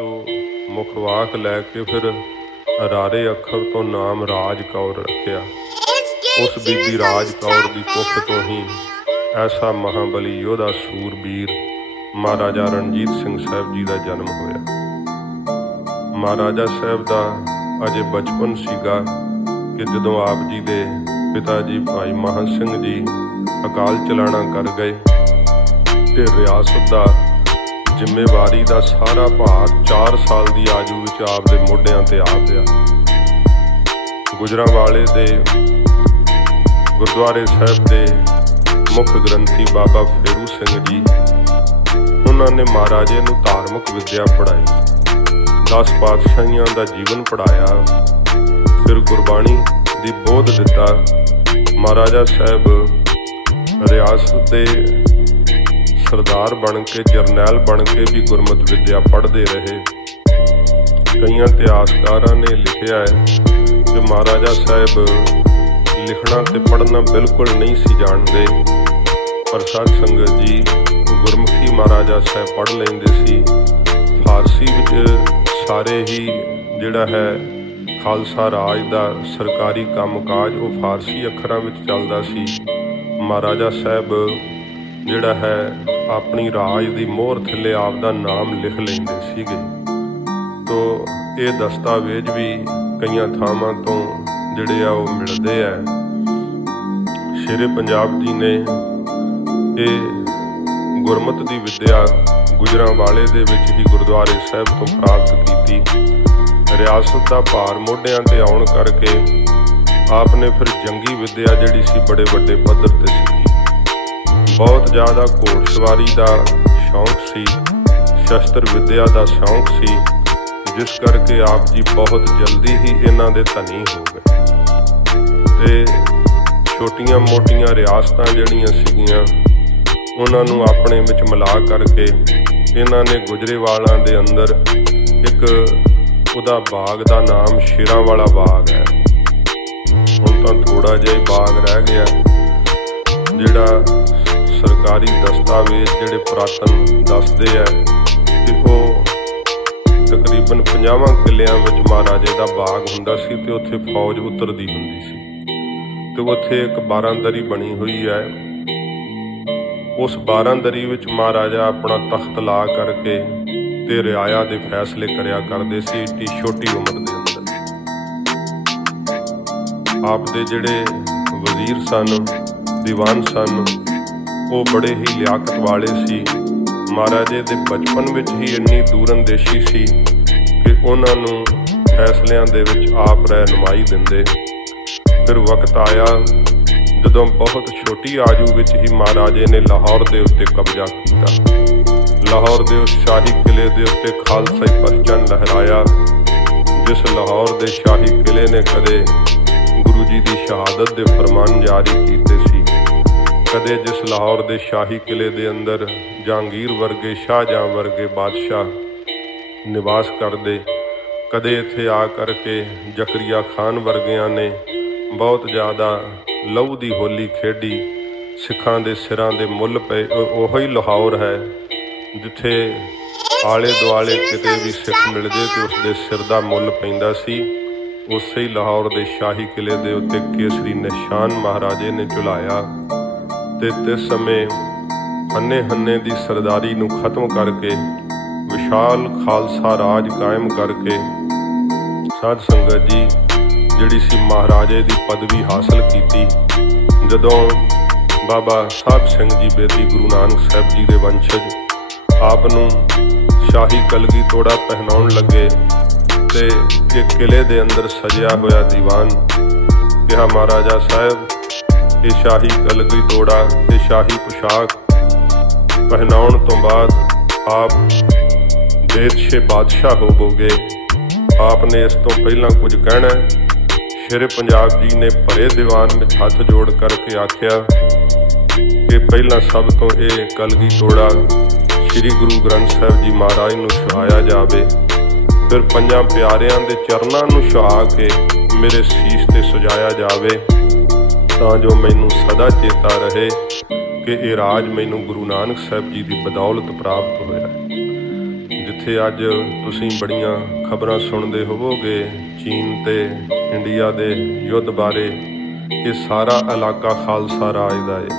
तो मुखवाक लैके फिर अरारे अखर तो नाम राज कौर रखिया। उस बीबी राज कौर की कुख तो ही ऐसा महाबली योधा सूरबीर महाराजा रणजीत सिंह साहब जी का जन्म होया। महाराजा साहब का अजे बचपन सीगा कि जदों आप जी दे पिता जी भाई महान सिंह जी अकाल चलाना कर गए ते रियासत का जिम्मेवारी का सारा भार 4 साल की आयु विच आप दे मोढियां ते आ पिया। गुजरांवाले दे गुरुद्वारे साहब के मुख ग्रंथी बाबा फेरू सिंह जी उन्होंने महाराजे नूं धार्मिक विद्या पढ़ाई, 10 पातशाहियों का जीवन पढ़ाया, फिर गुरबाणी की बोध दिता। महाराजा साहब रियासत के सरदार बन के जरनैल बन के भी गुरमत विद्या पढ़ते रहे। कई इतिहासकारों ने लिखा है कि महाराजा साहब लिखना ते पढ़ना बिल्कुल नहीं सी जानते, पर साध संगत जी गुरमुखी महाराजा साहब पढ़ लेंदे सी। फारसी विच सारे ही जिहड़ा है खालसा राज का सरकारी कामकाज वो फारसी अखरां विच चलदा सी। महाराजा साहब जिहड़ा है अपनी राज की मोहर थले आपदा नाम लिख लेंदे सीगे। तो ये दस्तावेज भी कई थावां तो जिहड़े आ वो मिलदे आ। शेरे पंजाब जी ने ये गुरमत की विद्या गुजरांवाले दे विच ही गुरुद्वारे साहब तो प्राप्त की। रियासत का भार मोढियां ते आउण करके आपने फिर जंगी विद्या जिहड़ी सी बड़े वड्डे पद्धर ते सीखी। बहुत ज़्यादा घोड़सवारी का शौक सी, शस्त्र विद्या का शौक सी, जिस करके आप जी बहुत जल्दी ही इन्हां दे धनी हो गए। ते छोटियां मोटियां रियासतां जिहड़ियां सीगियां उन्हां नूं अपने विच मिला करके इन्हां ने गुजरेवालां दे अंदर एक उहदा बाग का नाम शेरां वाला बाग है। हुण तां थोड़ा जिहा बाग रह गया, जिहड़ा सरकारी दस्तावेज जिहड़े पुरातन दसदे है कि वो तकरीबन 50 किलियां विच महाराजे का बाग हुंदा सी ते उत्थे फौज उतरदी हुंदी सी ते उत्थे एक 12 दरी बनी हुई है। उस 12 दरी विच महाराजा अपना तख्त ला करके ते रियाया दे फैसले करया करदे सी। इतनी छोटी उम्र दे अंदर आप दे जिहड़े वजीर सन, दीवान सन, वो बड़े ही लियाकत वाले सी। महाराजे दे बचपन विच ही इन्नी दूरअंदेशी सी कि उन्हां नूं फैसलियां दे विच आप रहनुमाई दिंदे। फिर वक्त आया जदों बहुत छोटी आयु विच ही महाराजे ने लाहौर दे उत्ते कब्जा किया। लाहौर दे उस शाही किले दे उत्ते खालसाई परचम लहराया, जिस लाहौर दे शाही किले ने कदे गुरु जी की शहादत दे फरमान जारी कीते सी, कदे जिस लाहौर दे शाही किले दे अंदर जहांगीर वर्गे शाहजहां वर्गे बादशाह निवास करदे, कदे इत्थे आ करके जकरिया खान वर्गियां ने बहुत ज़्यादा लहू दी होली खेडी, सिखां दे सिरां दे मुੱਲ पे। ओही लाहौर है जिथे आले दुआले किते भी सिख मिलदे ते उसदे सिर दा मुੱਲ पैंदा सी। उसे ही लाहौर दे शाही किले दे उत्ते केसरी निशान महाराजे ने झुलाया ते तिस समय हन्ने हन्ने दी सरदारी नूं खत्म करके विशाल खालसा राज कायम करके साध संगत जी जिहड़ी सी महाराजे दी पदवी हासिल कीती। जदों बाबा साहब सिंह जी बेदी गुरु नानक साहब जी दे वंशज आप नूं शाही कलगी तोड़ा पहनाउण लगे ते एक किले दे अंदर सजिया होया दीवान कहा, महाराजा साहब ये शाही कलगी तोड़ा ते शाही पोशाक पहनाउण तो बाद आप देश बादशाह होवोगे। आपने इस तो पहला कुछ कहना? शेरे पंजाब जी ने भरे दीवान में हथ जोड़ करके आख्या कि पहला सब तो ये कलगी तोड़ा श्री गुरु ग्रंथ साहब जी महाराज नूं सुहाया जावे, फिर 5 प्यारियां दे चरनां नूं सुहा के मेरे शीश ते सजाया जावे, तां जो मैनू सदा चेता रहे कि ये राज मैनू गुरु नानक साहब जी की बदौलत प्राप्त होया। जिथे जिथे अज तुसीं बड़ियां खबरां सुणदे होवोगे चीन ते इंडिया दे युद्ध बारे, ये सारा इलाका खालसा राज दा है।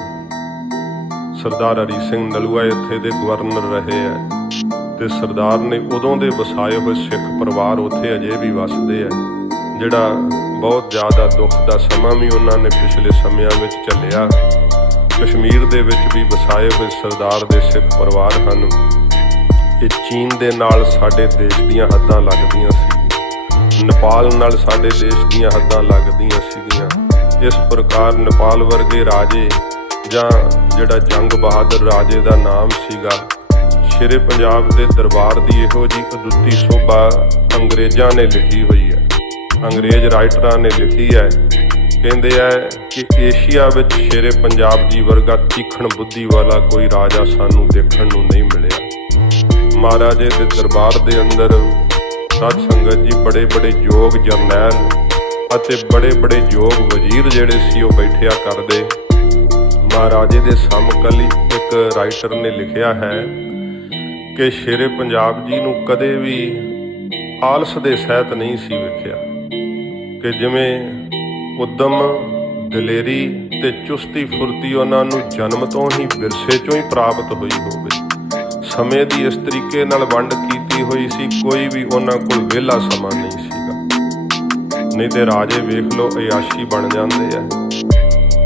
सरदार हरी सिंह नलूआ इत्थे दे गवर्नर रहे है ते सरदार ने उदों दे वसाए हुए सिख परिवार उत्थे अजे भी वसदे है, जिहड़ा बहुत ज़्यादा दुख दा समा भी उन्होंने पिछले समयां विच झल्लिया। कश्मीर दे विच भी वसाए हुए सरदार दे सिख परिवार हैं। ये चीन दे नाल साडे देश दीयां हद्दां लगदियां सी, नेपाल नाल साडे देश दीयां हद्दां लगदियां सीगियां। इस प्रकार नेपाल वर्गे राजे जां जिहड़ा जंग बहादुर राजे दा नाम सीगा, शेरे पंजाब दे दरबार दी इहो जी अदुੱਤੀ शोभा अंग्रेज़ां ने लिखी हुई है, अंग्रेज़ राइटरां ने लिखी है। कहते हैं कि एशिया विच शेरे पंजाब जी वर्गा तीखण बुद्धि वाला कोई राजा सानू देखण नूं नहीं मिलिया। महाराजे दे दरबार दे अंदर साध संगत जी बड़े बड़े योग जरनैल अते बड़े बड़े योग वजीर जिहड़े सी ओह बैठिया करदे। महाराजे दे समकाली एक राइटर ने लिखिया है कि शेरे पंजाब जी नूं कदे भी आलस दे सहित नहीं सी वेखिया, कि जिवें उद्यम दलेरी ते चुस्ती फुर्ती उन्हां नूं जन्म तो ही विरसे चों ही प्राप्त हुई होवे। समय की इस तरीके नाल वंड कीती हुई सी, कोई भी उन्हां कोल वेला समा नहीं सीगा। नहीं ते राजे वेख लो अयाशी बन जाते हैं।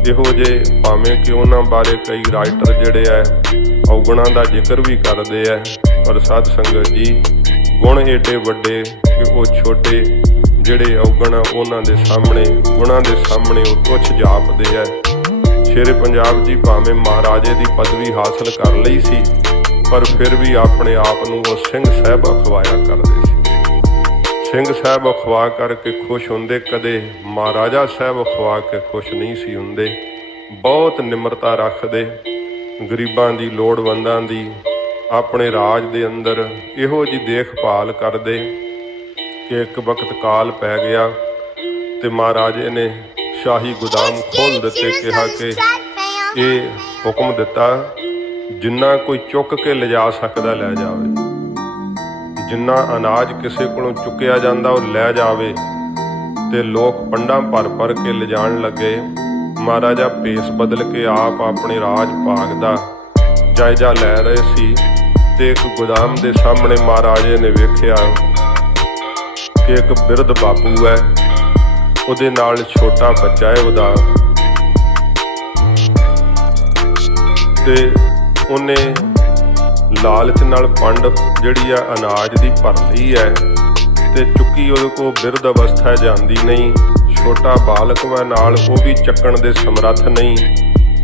इहो जे भावें कि उन्हां बारे कई राइटर जिहड़े है औगणां दा जिक्र भी करते हैं, पर साध संगत जी गुण एडे वड्डे कि वो छोटे जिहड़े औगण उन्हां दे सामने गुणां दे सामने वो तुच्छ जापदे है। शेरे पंजाब जी भावें महाराजे की पदवी हासिल कर लई सी, पर फिर भी अपने आप नूं वो सिंह साहब अखवाया करते सी। सिंह साहब अखवा करके खुश हुंदे, कदे महाराजा साहब अखवा के खुश नहीं सी हुंदे। बहुत निमरता रखदे, गरीबां दी लोड़वंदां दी अपने राज दे अंदर इहो जी देखभाल करदे कि एक वक्त काल पै गया ते महाराजे ने शाही गोदाम खोल दिते। कहा कि ये हुक्म दिता जिन्ना कोई चुक के ले जा सकदा लै जावे, जिन्ना अनाज किसी कोलों चुकिया जांदा वो लै जावे। ते लोग पंडां भर भर के ले जाण लगे। महाराजा भेस बदल के आप अपने राज भाग दा जायजा लै रहे सी ते एक गोदाम दे सामने महाराजे ने वेखिया कि एक बिरध बापू है, उहदे नाल छोटा बच्चा है उहदा, ते उन्हें लालच नाल पंड जिहड़ी आ अनाज दी भर लई है ते चुक्की उहदे कोल बिरध अवस्था जांदी नहीं। छोटा बालक वा नाल वो भी चक्कण दे समर्थ नहीं।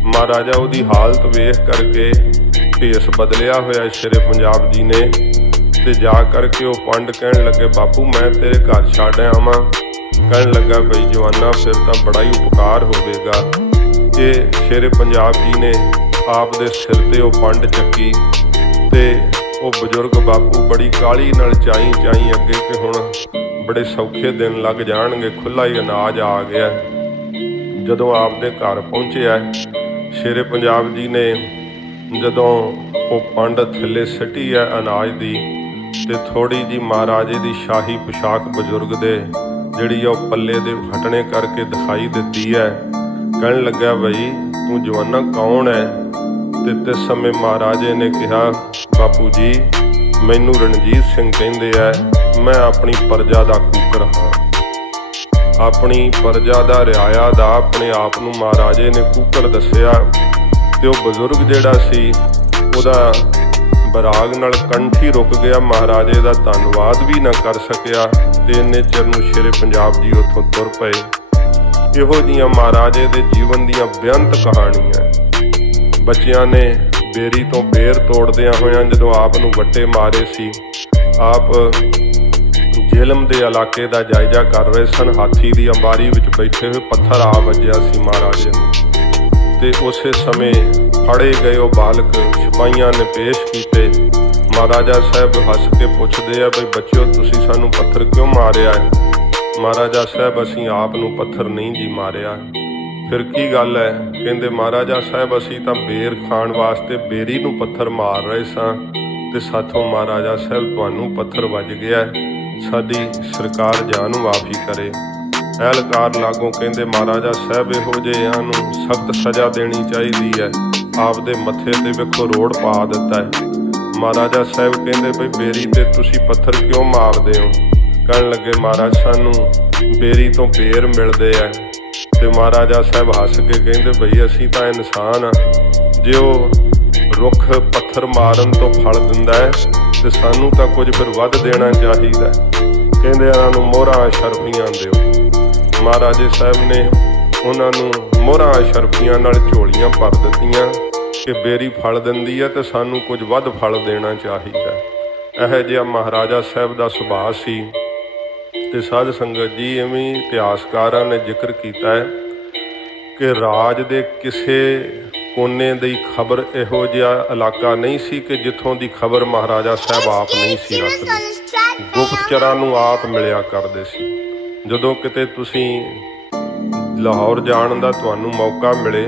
महाराजा उहदी हालत वेख करके भेस बदलिया होया शेरे पंजाब जी ने ते जा करके वो पंड कहण लगे बापू मैं तेरे घर छड्ड आवां। कहण लगा बई जवाना फिर तां बड़ा ही उपकार होवेगा। ये शेरे पंजाब जी ने आप दे सिर ते वो पंड चक्की ते वो बजुर्ग बापू बड़ी काली नाल चाई चाई अगे कि हुण बड़े सौखे दिन लग जाणगे, खुला ही अनाज आ गया। जदों आपदे घर पहुंचिया शेरे पंजाब जी ने जदों वो पंड थल्ले सटी है अनाज दी ते थोड़ी जी महाराजे दी शाही पोशाक बजुर्ग दे जिहड़ी वो पल्ले दे हटने करके दिखाई दिती है। कहण लग्या बई तू जवाना कौन है? ते तिस समय महाराजे ने कहा बापू जी मैनू रणजीत सिंह कहंदे है, मैं अपनी प्रजा दा कूकर हाँ। अपनी प्रजा दा रिआया दा अपने आप नूं महाराजे ने कूकर दसिया ते वो बजुर्ग जिहड़ा सी उहदा बराग नाल कंठ ही रुक गया। महाराजे दा धन्नवाद भी ना कर सकिया ते इन्ने चिर नूं शेरे पंजाब जी उत्थों तुर पए। इहो जिहियां महाराजे दे जीवन दीयां बेअंत कहाणीआं। बच्चियां ने बेरी तो बेर तोड़दियां होइयां जदों आप नूं वट्टे मारे सी, आप झेलम दे इलाके दा जायजा कर रहे सन। हाथी दी अंबारी विच बैठे हुए पत्थर आ वज्जिया सी महाराजे नूं ते उसे समय फड़े गए वो बालक सिपाहियां ने पेश कीते। महाराजा साहब हस के पुछदे आ बई बच्चों तुसीं सानूं पत्थर क्यों मारिया है? महाराजा साहब असीं आप नूं पत्थर नहीं जी मारिया। फिर की गल है? कहंदे महाराजा साहब असीं तां बेर खाण वास्ते बेरी नूं पत्थर मार रहे सां ਤੇ ਸਾਥੋਂ ਮਹਾਰਾਜਾ ਸਾਹਿਬ ਤੁਹਾਨੂੰ ਪੱਥਰ ਵੱਜ ਗਿਆ, ਸਾਡੀ ਸਰਕਾਰ ਜਾਨ ਮਾਫੀ ਕਰੇ। ਐਲਕਾਰ ਲਾਗੋਂ ਕਹਿੰਦੇ ਮਹਾਰਾਜਾ ਸਾਹਿਬ ਇਹੋ ਜਿਹਿਆਂ ਨੂੰ ਸਖਤ ਸਜ਼ਾ ਦੇਣੀ ਚਾਹੀਦੀ ਹੈ, ਆਪਦੇ ਮੱਥੇ ਤੇ ਵੇਖੋ ਰੋੜ ਪਾ ਦਿੱਤਾ ਹੈ। ਮਹਾਰਾਜਾ ਸਾਹਿਬ ਕਹਿੰਦੇ ਬਈ ਬੇਰੀ ਤੇ ਤੁਸੀਂ ਪੱਥਰ ਕਿਉਂ ਮਾਰਦੇ ਹੋ? ਕਹਿਣ ਲੱਗੇ ਮਹਾਰਾਜ ਸਾਨੂੰ ਬੇਰੀ ਤੋਂ ਬੇਰ ਮਿਲਦੇ ਆ। ਤੇ ਮਹਾਰਾਜਾ ਸਾਹਿਬ ਹੱਸ ਕੇ ਕਹਿੰਦੇ ਬਈ ਅਸੀਂ ਤਾਂ ਇਨਸਾਨ ਆ, ਜੇ ਉਹ ਰੁੱਖ ਪੱਥਰ ਮਾਰਨ ਤੋਂ ਫਲ ਦਿੰਦਾ ਹੈ ਤੇ ਸਾਨੂੰ ਤਾਂ ਕੁਝ ਫਿਰ ਵੱਧ ਦੇਣਾ ਚਾਹੀਦਾ। ਕਹਿੰਦੇ ਇਹਨਾਂ ਨੂੰ ਮੋਹਰਾਂ ਸ਼ਰਫੀਆਂ ਦਿਓ। ਮਹਾਰਾਜੇ ਸਾਹਿਬ ਨੇ ਉਹਨਾਂ ਨੂੰ ਮੋਹਰਾਂ ਸ਼ਰਫੀਆਂ ਨਾਲ ਝੋਲੀਆਂ ਭਰ ਦਿੱਤੀਆਂ ਕਿ ਬੇਰੀ ਫਲ ਦਿੰਦੀ ਹੈ ਤੇ ਸਾਨੂੰ ਕੁਝ ਵੱਧ ਫਲ ਦੇਣਾ ਚਾਹੀਦਾ। ਇਹੋ ਜਿਹਾ ਮਹਾਰਾਜਾ ਸਾਹਿਬ ਦਾ ਸੁਭਾਅ ਸੀ। ਤੇ ਸਾਧ ਸੰਗਤ ਜੀ, ਇਵੇਂ ਇਤਿਹਾਸਕਾਰਾਂ ਨੇ ਜ਼ਿਕਰ ਕੀਤਾ ਹੈ ਕਿ ਰਾਜ ਦੇ ਕਿਸੇ ਕੋਨੇ ਦੀ ਖਬਰ ਇਹੋ ਜਿਹਾ ਇਲਾਕਾ ਨਹੀਂ ਸੀ ਕਿ ਜਿੱਥੋਂ ਦੀ ਖਬਰ ਮਹਾਰਾਜਾ ਸਾਹਿਬ ਆਪ ਨਹੀਂ ਸੀ ਰੱਖਦੇ। ਗੁਪਤਚਰਾਂ ਨੂੰ ਆਪ ਮਿਲਿਆ ਕਰਦੇ ਸੀ। ਜਦੋਂ ਕਿਤੇ ਤੁਸੀਂ ਲਾਹੌਰ ਜਾਣ ਦਾ ਤੁਹਾਨੂੰ ਮੌਕਾ ਮਿਲੇ,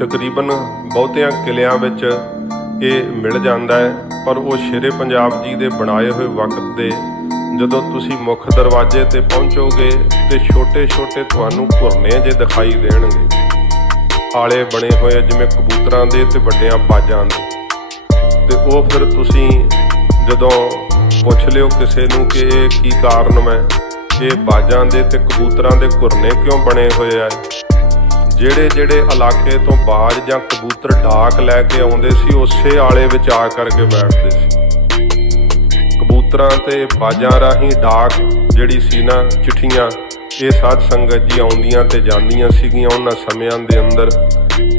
ਤਕਰੀਬਨ ਬਹੁਤਿਆਂ ਕਿਲਿਆਂ ਵਿੱਚ ਇਹ ਮਿਲ ਜਾਂਦਾ ਹੈ, ਪਰ ਉਹ ਸ਼ੇਰੇ ਪੰਜਾਬ ਜੀ ਦੇ ਬਣਾਏ ਹੋਏ ਵਕਤ ਦੇ ਜਦੋਂ ਤੁਸੀਂ ਮੁੱਖ ਦਰਵਾਜ਼ੇ ਤੇ ਪਹੁੰਚੋਗੇ ਤੇ ਛੋਟੇ ਛੋਟੇ ਤੁਹਾਨੂੰ ਘੁਰਨੇ ਜੇ ਦਿਖਾਈ ਦੇਣਗੇ, ਆਲੇ ਬਣੇ ਹੋਏ ਜਿਵੇਂ ਕਬੂਤਰਾਂ ਦੇ ਤੇ ਵੱਡਿਆਂ ਬਾਜਾਂ ਦੇ। ਤੇ ਉਹ ਫਿਰ ਤੁਸੀਂ ਜਦੋਂ ਪੁੱਛ ਲਿਓ ਕਿਸੇ ਨੂੰ ਕਿ ਇਹ ਕੀ ਕਾਰਨ ਹੈ, ਇਹ ਬਾਜਾਂ ਦੇ ਤੇ ਕਬੂਤਰਾਂ ਦੇ ਘੁਰਨੇ ਕਿਉਂ ਬਣੇ ਹੋਏ ਆ? ਜਿਹੜੇ ਇਲਾਕੇ ਤੋਂ ਬਾਜ ਜਾਂ ਕਬੂਤਰ ਡਾਕ ਲੈ ਕੇ ਆਉਂਦੇ ਸੀ, ਉਸੇ ਆਲੇ ਵਿੱਚ ਆ ਕਰਕੇ ਬੈਠਦੇ ਸੀ। ਕਬੂਤਰਾਂ ਤੇ ਬਾਜਾਂ ਰਾਹੀਂ ਡਾਕ ਜਿਹੜੀ ਸੀ ਨਾ, ਚਿੱਠੀਆਂ, ਇਹ ਸਾਧ ਸੰਗਤ ਜੀ ਆਉਂਦੀਆਂ ਤੇ ਜਾਂਦੀਆਂ ਸੀਗੀਆਂ ਉਹਨਾਂ ਸਮਿਆਂ ਦੇ ਅੰਦਰ।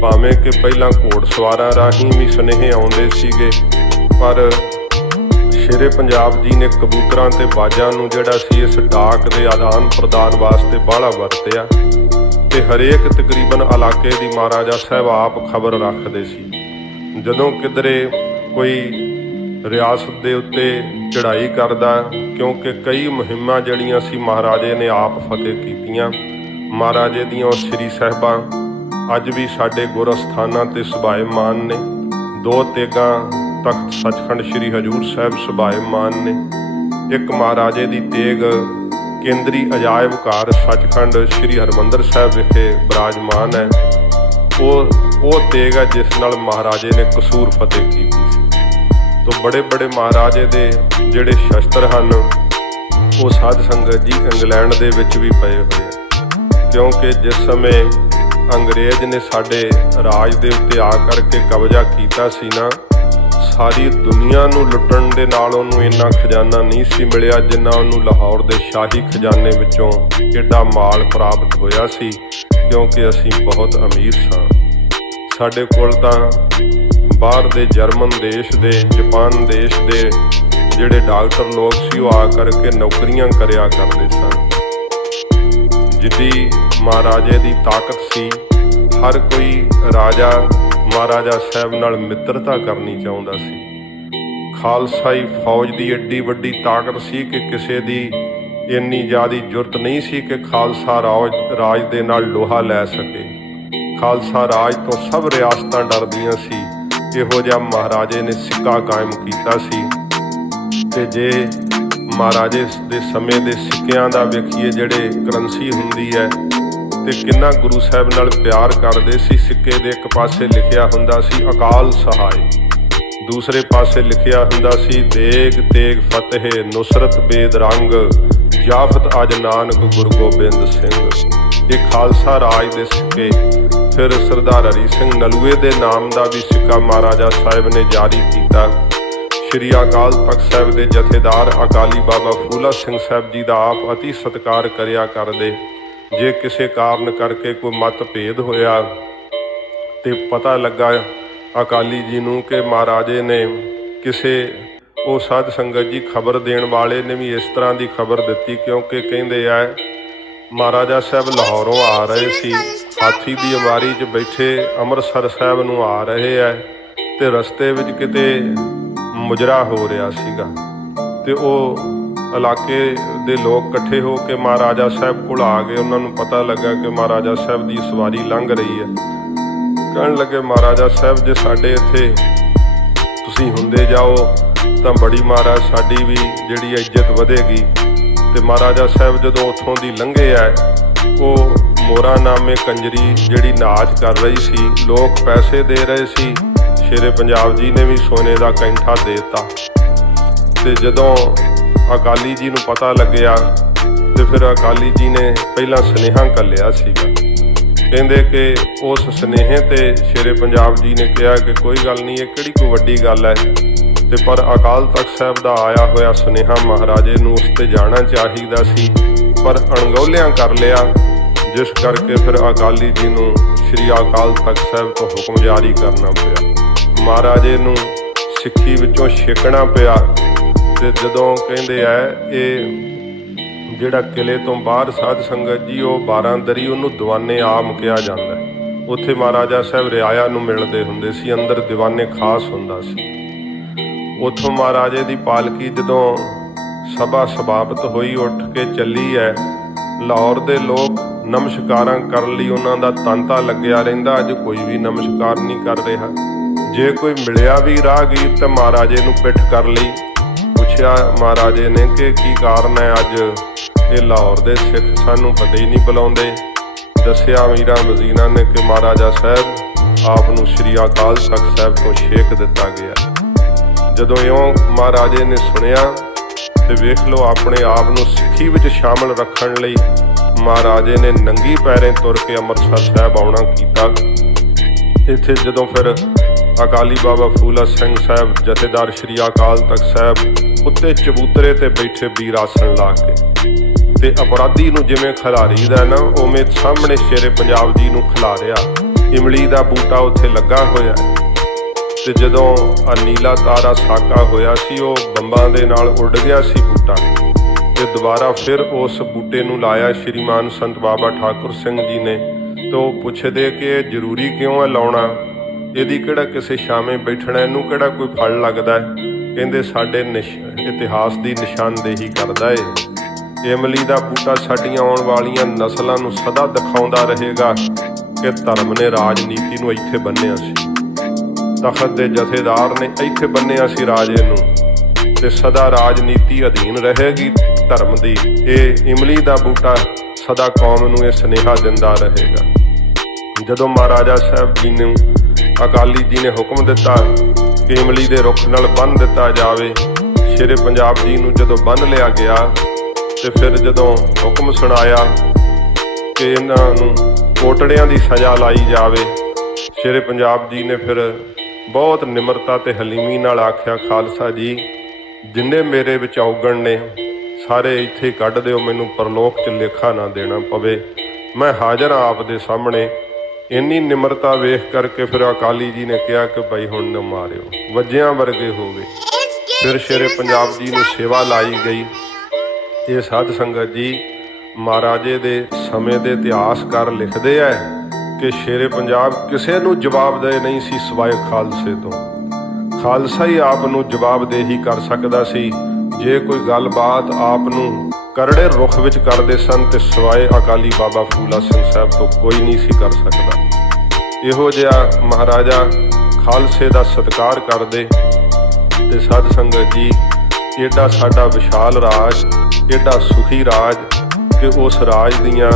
ਭਾਵੇਂ ਕਿ ਪਹਿਲਾਂ ਘੋੜ ਸਵਾਰਾਂ ਰਾਹੀਂ ਵੀ ਸੁਨੇਹੇ ਆਉਂਦੇ ਸੀਗੇ, ਪਰ ਸ਼ੇਰੇ ਪੰਜਾਬ ਜੀ ਨੇ ਕਬੂਤਰਾਂ ਤੇ ਬਾਜਾਂ ਨੂੰ ਜਿਹੜਾ ਸੀ ਇਸ ਡਾਕ ਦੇ ਆਦਾਨ ਪ੍ਰਦਾਨ ਵਾਸਤੇ ਬਾਹਲਾ ਵਰਤਿਆ। ਤੇ ਹਰੇਕ ਤਕਰੀਬਨ ਇਲਾਕੇ ਦੀ ਮਹਾਰਾਜਾ ਸਾਹਿਬ ਆਪ ਖਬਰ ਰੱਖਦੇ ਸੀ। ਜਦੋਂ ਕਿਧਰੇ ਕੋਈ ਰਿਆਸਤ ਦੇ ਉੱਤੇ ਚੜ੍ਹਾਈ ਕਰਦਾ, ਕਿਉਂਕਿ ਕਈ ਮੁਹਿੰਮਾਂ ਜਿਹੜੀਆਂ ਸੀ ਮਹਾਰਾਜੇ ਨੇ ਆਪ ਫਤਿਹ ਕੀਤੀਆਂ। ਮਹਾਰਾਜੇ ਦੀਆਂ ਉਹ ਸ੍ਰੀ ਸਾਹਿਬਾਂ ਅੱਜ ਵੀ ਸਾਡੇ ਗੁਰ ਅਸਥਾਨਾਂ ਤੇ ਸੁਭਾਏਮਾਨ ਨੇ। 2 ਤੇਗਾਂ ਤਖਤ ਸੱਚਖੰਡ ਸ੍ਰੀ ਹਜ਼ੂਰ ਸਾਹਿਬ ਸੁਭਾਏਮਾਨ ਨੇ। ਇੱਕ ਮਹਾਰਾਜੇ ਦੀ ਤੇਗ ਕੇਂਦਰੀ ਅਜਾਇਬ ਘਰ ਸੱਚਖੰਡ ਸ੍ਰੀ ਹਰਿਮੰਦਰ ਸਾਹਿਬ ਵਿਖੇ ਬਿਰਾਜਮਾਨ ਹੈ। ਉਹ ਤੇਗ ਹੈ ਜਿਸ ਨਾਲ ਮਹਾਰਾਜੇ ਨੇ ਕਸੂਰ ਫਤਿਹ ਕੀਤੀ ਸੀ। ਤੋਂ ਬੜੇ ਮਹਾਰਾਜੇ ਦੇ ਜਿਹੜੇ ਸ਼ਸਤਰ ਹਨ ਉਹ ਸਾਧ ਸੰਗਤ ਜੀ ਇੰਗਲੈਂਡ ਦੇ ਵਿੱਚ ਵੀ ਪਏ ਹੋਏ ਆ, ਕਿਉਂਕਿ ਜਿਸ ਸਮੇਂ ਅੰਗਰੇਜ਼ ਨੇ ਸਾਡੇ ਰਾਜ ਦੇ ਉੱਤੇ ਆ ਕਰਕੇ ਕਬਜ਼ਾ ਕੀਤਾ ਸੀ ਨਾ, ਸਾਰੀ ਦੁਨੀਆ ਨੂੰ ਲੁੱਟਣ ਦੇ ਨਾਲ ਉਹਨੂੰ ਇੰਨਾ ਖਜ਼ਾਨਾ ਨਹੀਂ ਸੀ ਮਿਲਿਆ ਜਿੰਨਾ ਉਹਨੂੰ ਲਾਹੌਰ ਦੇ ਸ਼ਾਹੀ ਖਜ਼ਾਨੇ ਵਿੱਚੋਂ ਏਡਾ ਮਾਲ ਪ੍ਰਾਪਤ ਹੋਇਆ ਸੀ, ਕਿਉਂਕਿ ਅਸੀਂ ਬਹੁਤ ਅਮੀਰ ਸਾਂ। ਸਾਡੇ ਕੋਲ ਤਾਂ ਬਾਹਰ ਦੇ ਜਰਮਨ ਦੇਸ਼ ਦੇ, ਜਾਪਾਨ ਦੇਸ਼ ਦੇ ਜਿਹੜੇ ਡਾਕਟਰ ਲੋਕ ਸੀ ਉਹ ਆ ਕਰਕੇ ਨੌਕਰੀਆਂ ਕਰਿਆ ਕਰਦੇ ਸਨ। ਜਿੱਡੀ ਮਹਾਰਾਜੇ ਦੀ ਤਾਕਤ ਸੀ, ਹਰ ਕੋਈ ਰਾਜਾ ਮਹਾਰਾਜਾ ਸਾਹਿਬ ਨਾਲ ਮਿੱਤਰਤਾ ਕਰਨੀ ਚਾਹੁੰਦਾ ਸੀ। ਖਾਲਸਾਈ ਫੌਜ ਦੀ ਏਡੀ ਵੱਡੀ ਤਾਕਤ ਸੀ ਕਿ ਕਿਸੇ ਦੀ ਇੰਨੀ ਜ਼ਿਆਦਾ ਜੁਰਤ ਨਹੀਂ ਸੀ ਕਿ ਖਾਲਸਾ ਰਾਜ ਦੇ ਨਾਲ ਲੋਹਾ ਲੈ ਸਕੇ। ਖਾਲਸਾ ਰਾਜ ਤੋਂ ਸਭ ਰਿਆਸਤਾਂ ਡਰਦੀਆਂ ਸੀ। ਇਹੋ ਜਿਹਾ ਮਹਾਰਾਜੇ ਨੇ ਸਿੱਕਾ ਕਾਇਮ ਕੀਤਾ ਸੀ। ਤੇ ਜੇ ਮਹਾਰਾਜੇ ਦੇ ਸਮੇਂ ਦੇ ਸਿੱਕਿਆਂ ਦਾ ਵੇਖੀਏ, ਜਿਹੜੇ ਕਰੰਸੀ ਹੁੰਦੀ ਹੈ, ਤੇ ਕਿੰਨਾ ਗੁਰੂ ਸਾਹਿਬ ਨਾਲ ਪਿਆਰ ਕਰਦੇ ਸੀ। ਸਿੱਕੇ ਦੇ ਇੱਕ ਪਾਸੇ ਲਿਖਿਆ ਹੁੰਦਾ ਸੀ ਅਕਾਲ ਸਹਾਇ, ਦੂਸਰੇ ਪਾਸੇ ਲਿਖਿਆ ਹੁੰਦਾ ਸੀ ਦੇਗ ਤੇਗ ਫਤਿਹ ਨੁਸਰਤ ਬੇਦ ਰੰਗ ਜਾਫਤ ਅਜ ਨਾਨਕ ਗੁਰੂ ਗੋਬਿੰਦ ਸਿੰਘ। ਇਹ ਖਾਲਸਾ ਰਾਜ ਦੇ ਸਿੱਕੇ। ਫਿਰ ਸਰਦਾਰ ਹਰੀ ਸਿੰਘ ਨਲੂਏ ਦੇ ਨਾਮ ਦਾ ਵੀ ਸਿੱਕਾ ਮਹਾਰਾਜਾ ਸਾਹਿਬ ਨੇ ਜਾਰੀ ਕੀਤਾ। ਸ਼੍ਰੀ ਅਕਾਲ ਤਖਤ ਸਾਹਿਬ ਦੇ ਜਥੇਦਾਰ ਅਕਾਲੀ ਬਾਬਾ ਫੂਲਾ ਸਿੰਘ ਸਾਹਿਬ ਜੀ ਦਾ ਆਪ ਅਤੀ ਸਤਿਕਾਰ ਕਰਿਆ ਕਰਦੇ। ਜੇ ਕਿਸੇ ਕਾਰਨ ਕਰਕੇ ਕੋਈ ਮਤ ਭੇਦ ਹੋਇਆ ਤੇ ਪਤਾ ਲੱਗਾ ਅਕਾਲੀ ਜੀ ਨੂੰ ਕਿ ਮਹਾਰਾਜੇ ਨੇ ਕਿਸੇ, ਉਹ ਸਾਧ ਸੰਗਤ ਜੀ ਖਬਰ ਦੇਣ ਵਾਲੇ ਨੇ ਵੀ ਇਸ ਤਰ੍ਹਾਂ ਦੀ ਖਬਰ ਦਿੱਤੀ, ਕਿਉਂਕਿ ਕਹਿੰਦੇ ਆ ਮਹਾਰਾਜਾ ਸਾਹਿਬ ਲਾਹੌਰੋਂ ਆ ਰਹੇ ਸੀ, ਹਾਥੀ ਦੀ ਅਵਾਰੀ 'ਚ ਬੈਠੇ ਅੰਮ੍ਰਿਤਸਰ ਸਾਹਿਬ ਨੂੰ ਆ ਰਹੇ ਹੈ, ਤੇ ਰਸਤੇ ਵਿੱਚ ਕਿਤੇ ਮੁਜਰਾ ਹੋ ਰਿਹਾ ਸੀਗਾ। ਤੇ ਉਹ ਇਲਾਕੇ ਦੇ ਲੋਕ ਇਕੱਠੇ ਹੋ ਕੇ ਮਹਾਰਾਜਾ ਸਾਹਿਬ ਕੋਲ ਆ ਗਏ। ਉਹਨਾਂ ਨੂੰ ਪਤਾ ਲੱਗਾ ਕਿ ਮਹਾਰਾਜਾ ਸਾਹਿਬ ਦੀ ਸਵਾਰੀ ਲੰਘ ਰਹੀ ਹੈ। ਕਹਿਣ ਲੱਗੇ ਮਹਾਰਾਜਾ ਸਾਹਿਬ, ਜੇ ਸਾਡੇ ਇੱਥੇ ਤੁਸੀਂ ਤੁਸੀਂ ਹੁੰਦੇ ਜਾਓ ਤਾਂ ਬੜੀ ਮਹਾਰਾਜ ਸਾਡੀ ਵੀ ਜਿਹੜੀ ਇੱਜ਼ਤ ਵਧੇਗੀ। ਤੇ ਮਹਾਰਾਜਾ ਸਾਹਿਬ ਜਦੋਂ ਉੱਥੋਂ ਦੀ ਲੰਘੇ ਆ, ਉਹ ਮੋਰਾ ਨਾਮੇ ਕੰਜਰੀ ਜਿਹੜੀ ਨਾਚ ਕਰ ਰਹੀ ਸੀ, ਲੋਕ ਪੈਸੇ ਦੇ ਰਹੇ ਸੀ। ਸ਼ੇਰੇ ਪੰਜਾਬ ਜੀ ਨੇ ਵੀ ਸੋਨੇ ਦਾ ਕੈਂਠਾ ਦੇ ਦਿੱਤਾ। ਤੇ ਜਦੋਂ ਅਕਾਲੀ ਜੀ ਨੂੰ ਪਤਾ ਲੱਗਿਆ ਤੇ ਫਿਰ ਅਕਾਲੀ ਜੀ ਨੇ ਪਹਿਲਾਂ ਸੁਨੇਹਾ ਘੱਲਿਆ ਸੀਗਾ। ਕਹਿੰਦੇ ਕਿ ਉਸ ਸੁਨੇਹੇ ਤੇ ਸ਼ੇਰੇ ਪੰਜਾਬ ਜੀ ਨੇ ਕਿਹਾ ਕਿ ਕੋਈ ਗੱਲ ਨਹੀਂ, ਇਹ ਕਿਹੜੀ ਕੋਈ ਵੱਡੀ ਗੱਲ ਹੈ। ਤੇ ਪਰ ਅਕਾਲ ਤਖਤ ਸਾਹਿਬ ਦਾ ਆਇਆ ਹੋਇਆ ਸੁਨੇਹਾ ਮਹਾਰਾਜੇ ਨੂੰ ਉਸ ਤੇ ਜਾਣਾ ਚਾਹੀਦਾ ਸੀ, ਪਰ ਅਣਗੌਲਿਆਂ ਕਰ ਲਿਆ, ਜਿਸ ਕਰਕੇ ਫਿਰ ਅਕਾਲੀ ਜੀ ਨੂੰ ਸ੍ਰੀ ਅਕਾਲ ਤਖਤ ਸਾਹਿਬ ਤੋਂ ਹੁਕਮ ਜਾਰੀ ਕਰਨਾ ਪਿਆ। ਮਹਾਰਾਜੇ ਨੂੰ ਸਿੱਖੀ ਵਿੱਚੋਂ ਛੇਕਣਾ ਪਿਆ। ਤੇ ਜਦੋਂ ਕਹਿੰਦੇ ਆ ਇਹ ਜਿਹੜਾ ਕਿਲੇ ਤੋਂ ਬਾਹਰ ਸਾਧ ਸੰਗਤ ਜੀ, ਉਹ 12 ਦਰੀ ਉਹਨੂੰ ਦੀਵਾਨੇ ਆਮ ਕਿਹਾ ਜਾਂਦਾ। ਉੱਥੇ ਮਹਾਰਾਜਾ ਸਾਹਿਬ ਰਿਆਇਆ ਨੂੰ ਮਿਲਦੇ ਹੁੰਦੇ ਸੀ, ਅੰਦਰ ਦੀਵਾਨੇ ਖਾਸ ਹੁੰਦਾ ਸੀ। ਉੱਥੋਂ ਮਹਾਰਾਜੇ ਦੀ ਪਾਲਕੀ ਜਦੋਂ ਸਭਾ ਸਮਾਪਤ ਹੋਈ, ਉੱਠ ਕੇ ਚੱਲੀ ਹੈ। ਲਾਹੌਰ ਦੇ ਲੋਕ ਨਮਸਕਾਰਾਂ ਕਰਨ ਲਈ ਉਹਨਾਂ ਦਾ ਤਾਂਤਾ ਲੱਗਿਆ ਰਹਿੰਦਾ। ਅੱਜ ਕੋਈ ਵੀ ਨਮਸਕਾਰ ਨਹੀਂ ਕਰ ਰਿਹਾ। ਜੇ ਕੋਈ ਮਿਲਿਆ ਵੀ ਰਾਹਗੀਰ ਤਾਂ ਮਹਾਰਾਜੇ ਨੂੰ ਪਿੱਠ ਕਰ ਲਈ। ਪੁੱਛਿਆ ਮਹਾਰਾਜੇ ਨੇ ਕਿ ਕੀ ਕਾਰਨ ਹੈ, ਅੱਜ ਇਹ ਲਾਹੌਰ ਦੇ ਸਿੱਖ ਸਾਨੂੰ ਪਤਾ ਹੀ ਨਹੀਂ ਬੁਲਾਉਂਦੇ। ਦੱਸਿਆ ਮੀਰਾਂ ਵਜ਼ੀਰਾਂ ਨੇ ਕਿ ਮਹਾਰਾਜਾ ਸਾਹਿਬ ਆਪ ਨੂੰ ਸ੍ਰੀ ਅਕਾਲ ਤਖਤ ਸਾਹਿਬ ਤੋਂ ਛੇਕ ਦਿੱਤਾ ਗਿਆ। ਜਦੋਂ ਇਉਂ ਮਹਾਰਾਜੇ ਨੇ ਸੁਣਿਆ ਤੇ ਵੇਖ ਲਓ, ਆਪਣੇ ਆਪ ਨੂੰ ਸਿੱਖੀ ਵਿੱਚ ਸ਼ਾਮਲ ਰੱਖਣ ਲਈ ਮਹਾਰਾਜੇ ਨੇ ਨੰਗੀ ਪੈਰੇ ਤੁਰ ਕੇ ਅੰਮ੍ਰਿਤਸਰ ਸਾਹਿਬ ਆਉਣਾ ਕੀਤਾ। ਇੱਥੇ ਜਦੋਂ ਫਿਰ ਅਕਾਲੀ ਬਾਬਾ ਫੂਲਾ ਸਿੰਘ ਸਾਹਿਬ ਜਥੇਦਾਰ ਸ੍ਰੀ ਅਕਾਲ ਤਖਤ ਸਾਹਿਬ ਉੱਤੇ ਚਬੂਤਰੇ ਤੇ ਬੈਠੇ ਵੀਰ ਆਸਣ ਲਾ ਕੇ, ਤੇ ਅਪਰਾਧੀ ਨੂੰ ਜਿਵੇਂ ਖਿਲਾਰੀਦਾ ਨਾ, ਉਵੇਂ ਸਾਹਮਣੇ ਸ਼ੇਰੇ ਪੰਜਾਬ ਜੀ ਨੂੰ ਖਿਲਾਰਿਆ। ਇਮਲੀ ਦਾ ਬੂਟਾ ਉੱਥੇ ਲੱਗਾ ਹੋਇਆ। ਤੇ ਜਦੋਂ ਆ ਨੀਲਾ ਤਾਰਾ ਸਾਕਾ ਹੋਇਆ ਸੀ, ਉਹ ਬੰਬਾਂ ਦੇ ਨਾਲ ਉੱਡ ਗਿਆ ਸੀ ਬੂਟਾ। ਤੇ ਦੁਬਾਰਾ ਫਿਰ ਉਸ ਬੂਟੇ ਨੂੰ ਲਾਇਆ ਸ਼੍ਰੀਮਾਨ ਸੰਤ ਬਾਬਾ ਠਾਕੁਰ ਸਿੰਘ ਜੀ ਨੇ। ਤੇ ਉਹ ਪੁੱਛਦੇ ਕਿ ਇਹ ਜ਼ਰੂਰੀ ਕਿਉਂ ਹੈ ਲਾਉਣਾ, ਇਹਦੀ ਕਿਹੜਾ ਕਿਸੇ ਛਾਵੇਂ ਬੈਠਣਾ, ਇਹਨੂੰ ਕਿਹੜਾ ਕੋਈ ਫਲ ਲੱਗਦਾ ਹੈ। ਕਹਿੰਦੇ ਸਾਡੇ ਇਤਿਹਾਸ ਦੀ ਨਿਸ਼ਾਨਦੇਹੀ ਕਰਦਾ ਏ। ਇਮਲੀ ਦਾ ਬੂਟਾ ਸਾਡੀਆਂ ਆਉਣ ਵਾਲੀਆਂ ਨਸਲਾਂ ਨੂੰ ਸਦਾ ਦਿਖਾਉਂਦਾ ਰਹੇਗਾ ਕਿ ਧਰਮ ਨੇ ਰਾਜਨੀਤੀ ਨੂੰ ਇੱਥੇ ਬੰਨਿਆ ਸੀ, ਤਖਤ ਦੇ ਜਥੇਦਾਰ ਨੇ ਇੱਥੇ ਬੰਨਿਆ ਸੀ ਰਾਜੇ ਨੂੰ, ਤੇ ਸਦਾ ਰਾਜਨੀਤੀ ਅਧੀਨ ਰਹੇਗੀ ਧਰਮ ਦੀ। ਇਹ ਇਮਲੀ ਦਾ ਬੂਟਾ ਸਦਾ ਕੌਮ ਨੂੰ ਇਹ ਸੁਨੇਹਾ ਦਿੰਦਾ ਰਹੇਗਾ। ਜਦੋਂ ਮਹਾਰਾਜਾ ਸਾਹਿਬ ਜੀ ਨੂੰ ਅਕਾਲੀ ਜੀ ਨੇ ਹੁਕਮ ਦਿੱਤਾ ਕਿ ਇਮਲੀ ਦੇ ਰੁੱਖ ਨਾਲ ਬੰਨ੍ਹ ਦਿੱਤਾ ਜਾਵੇ, ਸ਼ੇਰੇ ਪੰਜਾਬ ਜੀ ਨੂੰ ਜਦੋਂ ਬੰਨ੍ਹ ਲਿਆ ਗਿਆ, ਤੇ ਫਿਰ ਜਦੋਂ ਹੁਕਮ ਸੁਣਾਇਆ ਕਿ ਇਹਨਾਂ ਨੂੰ ਕੋਟੜਿਆਂ ਦੀ ਸਜ਼ਾ ਲਾਈ ਜਾਵੇ, ਸ਼ੇਰੇ ਪੰਜਾਬ ਜੀ ਨੇ ਫਿਰ ਬਹੁਤ ਨਿਮਰਤਾ ਤੇ ਹਲੀਮੀ ਨਾਲ ਆਖਿਆ, ਖਾਲਸਾ ਜੀ, ਜਿੰਨੇ ਮੇਰੇ ਵਿੱਚ ਔਗਣ ਨੇ ਸਾਰੇ ਇੱਥੇ ਕੱਢ ਦਿਓ, ਮੈਨੂੰ ਪਰਲੋਕ 'ਚ ਲੇਖਾ ਨਾ ਦੇਣਾ ਪਵੇ, ਮੈਂ ਹਾਜ਼ਰ ਹਾਂ ਆਪ ਦੇ ਸਾਹਮਣੇ। ਇੰਨੀ ਨਿਮਰਤਾ ਵੇਖ ਕਰਕੇ ਫਿਰ ਅਕਾਲੀ ਜੀ ਨੇ ਕਿਹਾ ਕਿ ਭਾਈ ਹੁਣ ਨਾ ਮਾਰਿਓ, ਵੱਜਿਆਂ ਵਰਗੇ ਹੋ ਗਏ। ਫਿਰ ਸ਼ੇਰੇ ਪੰਜਾਬ ਜੀ ਨੂੰ ਸੇਵਾ ਲਾਈ ਗਈ। ਇਹ ਸਾਧ ਸੰਗਤ ਜੀ ਮਹਾਰਾਜੇ ਦੇ ਸਮੇਂ ਦੇ ਇਤਿਹਾਸਕਾਰ ਲਿਖਦੇ ਹੈ ਕਿ ਸ਼ੇਰੇ ਪੰਜਾਬ ਕਿਸੇ ਨੂੰ ਜਵਾਬਦੇਹ ਨਹੀਂ ਸੀ ਸਿਵਾਏ ਖਾਲਸੇ ਤੋਂ। ਖਾਲਸਾ ਹੀ ਆਪ ਨੂੰ ਜਵਾਬਦੇਹੀ ਕਰ ਸਕਦਾ ਸੀ। ਜੇ ਕੋਈ ਗੱਲਬਾਤ ਆਪ ਨੂੰ ਕਰੜੇ ਰੁੱਖ ਵਿੱਚ ਕਰਦੇ ਸਨ ਤੇ ਸਿਵਾਏ ਅਕਾਲੀ ਬਾਬਾ ਫੂਲਾ ਸਿੰਘ ਸਾਹਿਬ ਤੋਂ ਕੋਈ ਨਹੀਂ ਸੀ ਕਰ ਸਕਦਾ। ਇਹੋ ਜਿਹਾ ਮਹਾਰਾਜਾ ਖਾਲਸੇ ਦਾ ਸਤਿਕਾਰ ਕਰਦੇ। ਤੇ ਸਾਧ ਸੰਗਤ ਜੀ, ਏਡਾ ਸਾਡਾ ਵਿਸ਼ਾਲ ਰਾਜ, ਏਡਾ ਸੁਖੀ ਰਾਜ ਕਿ ਉਸ ਰਾਜ ਦੀਆਂ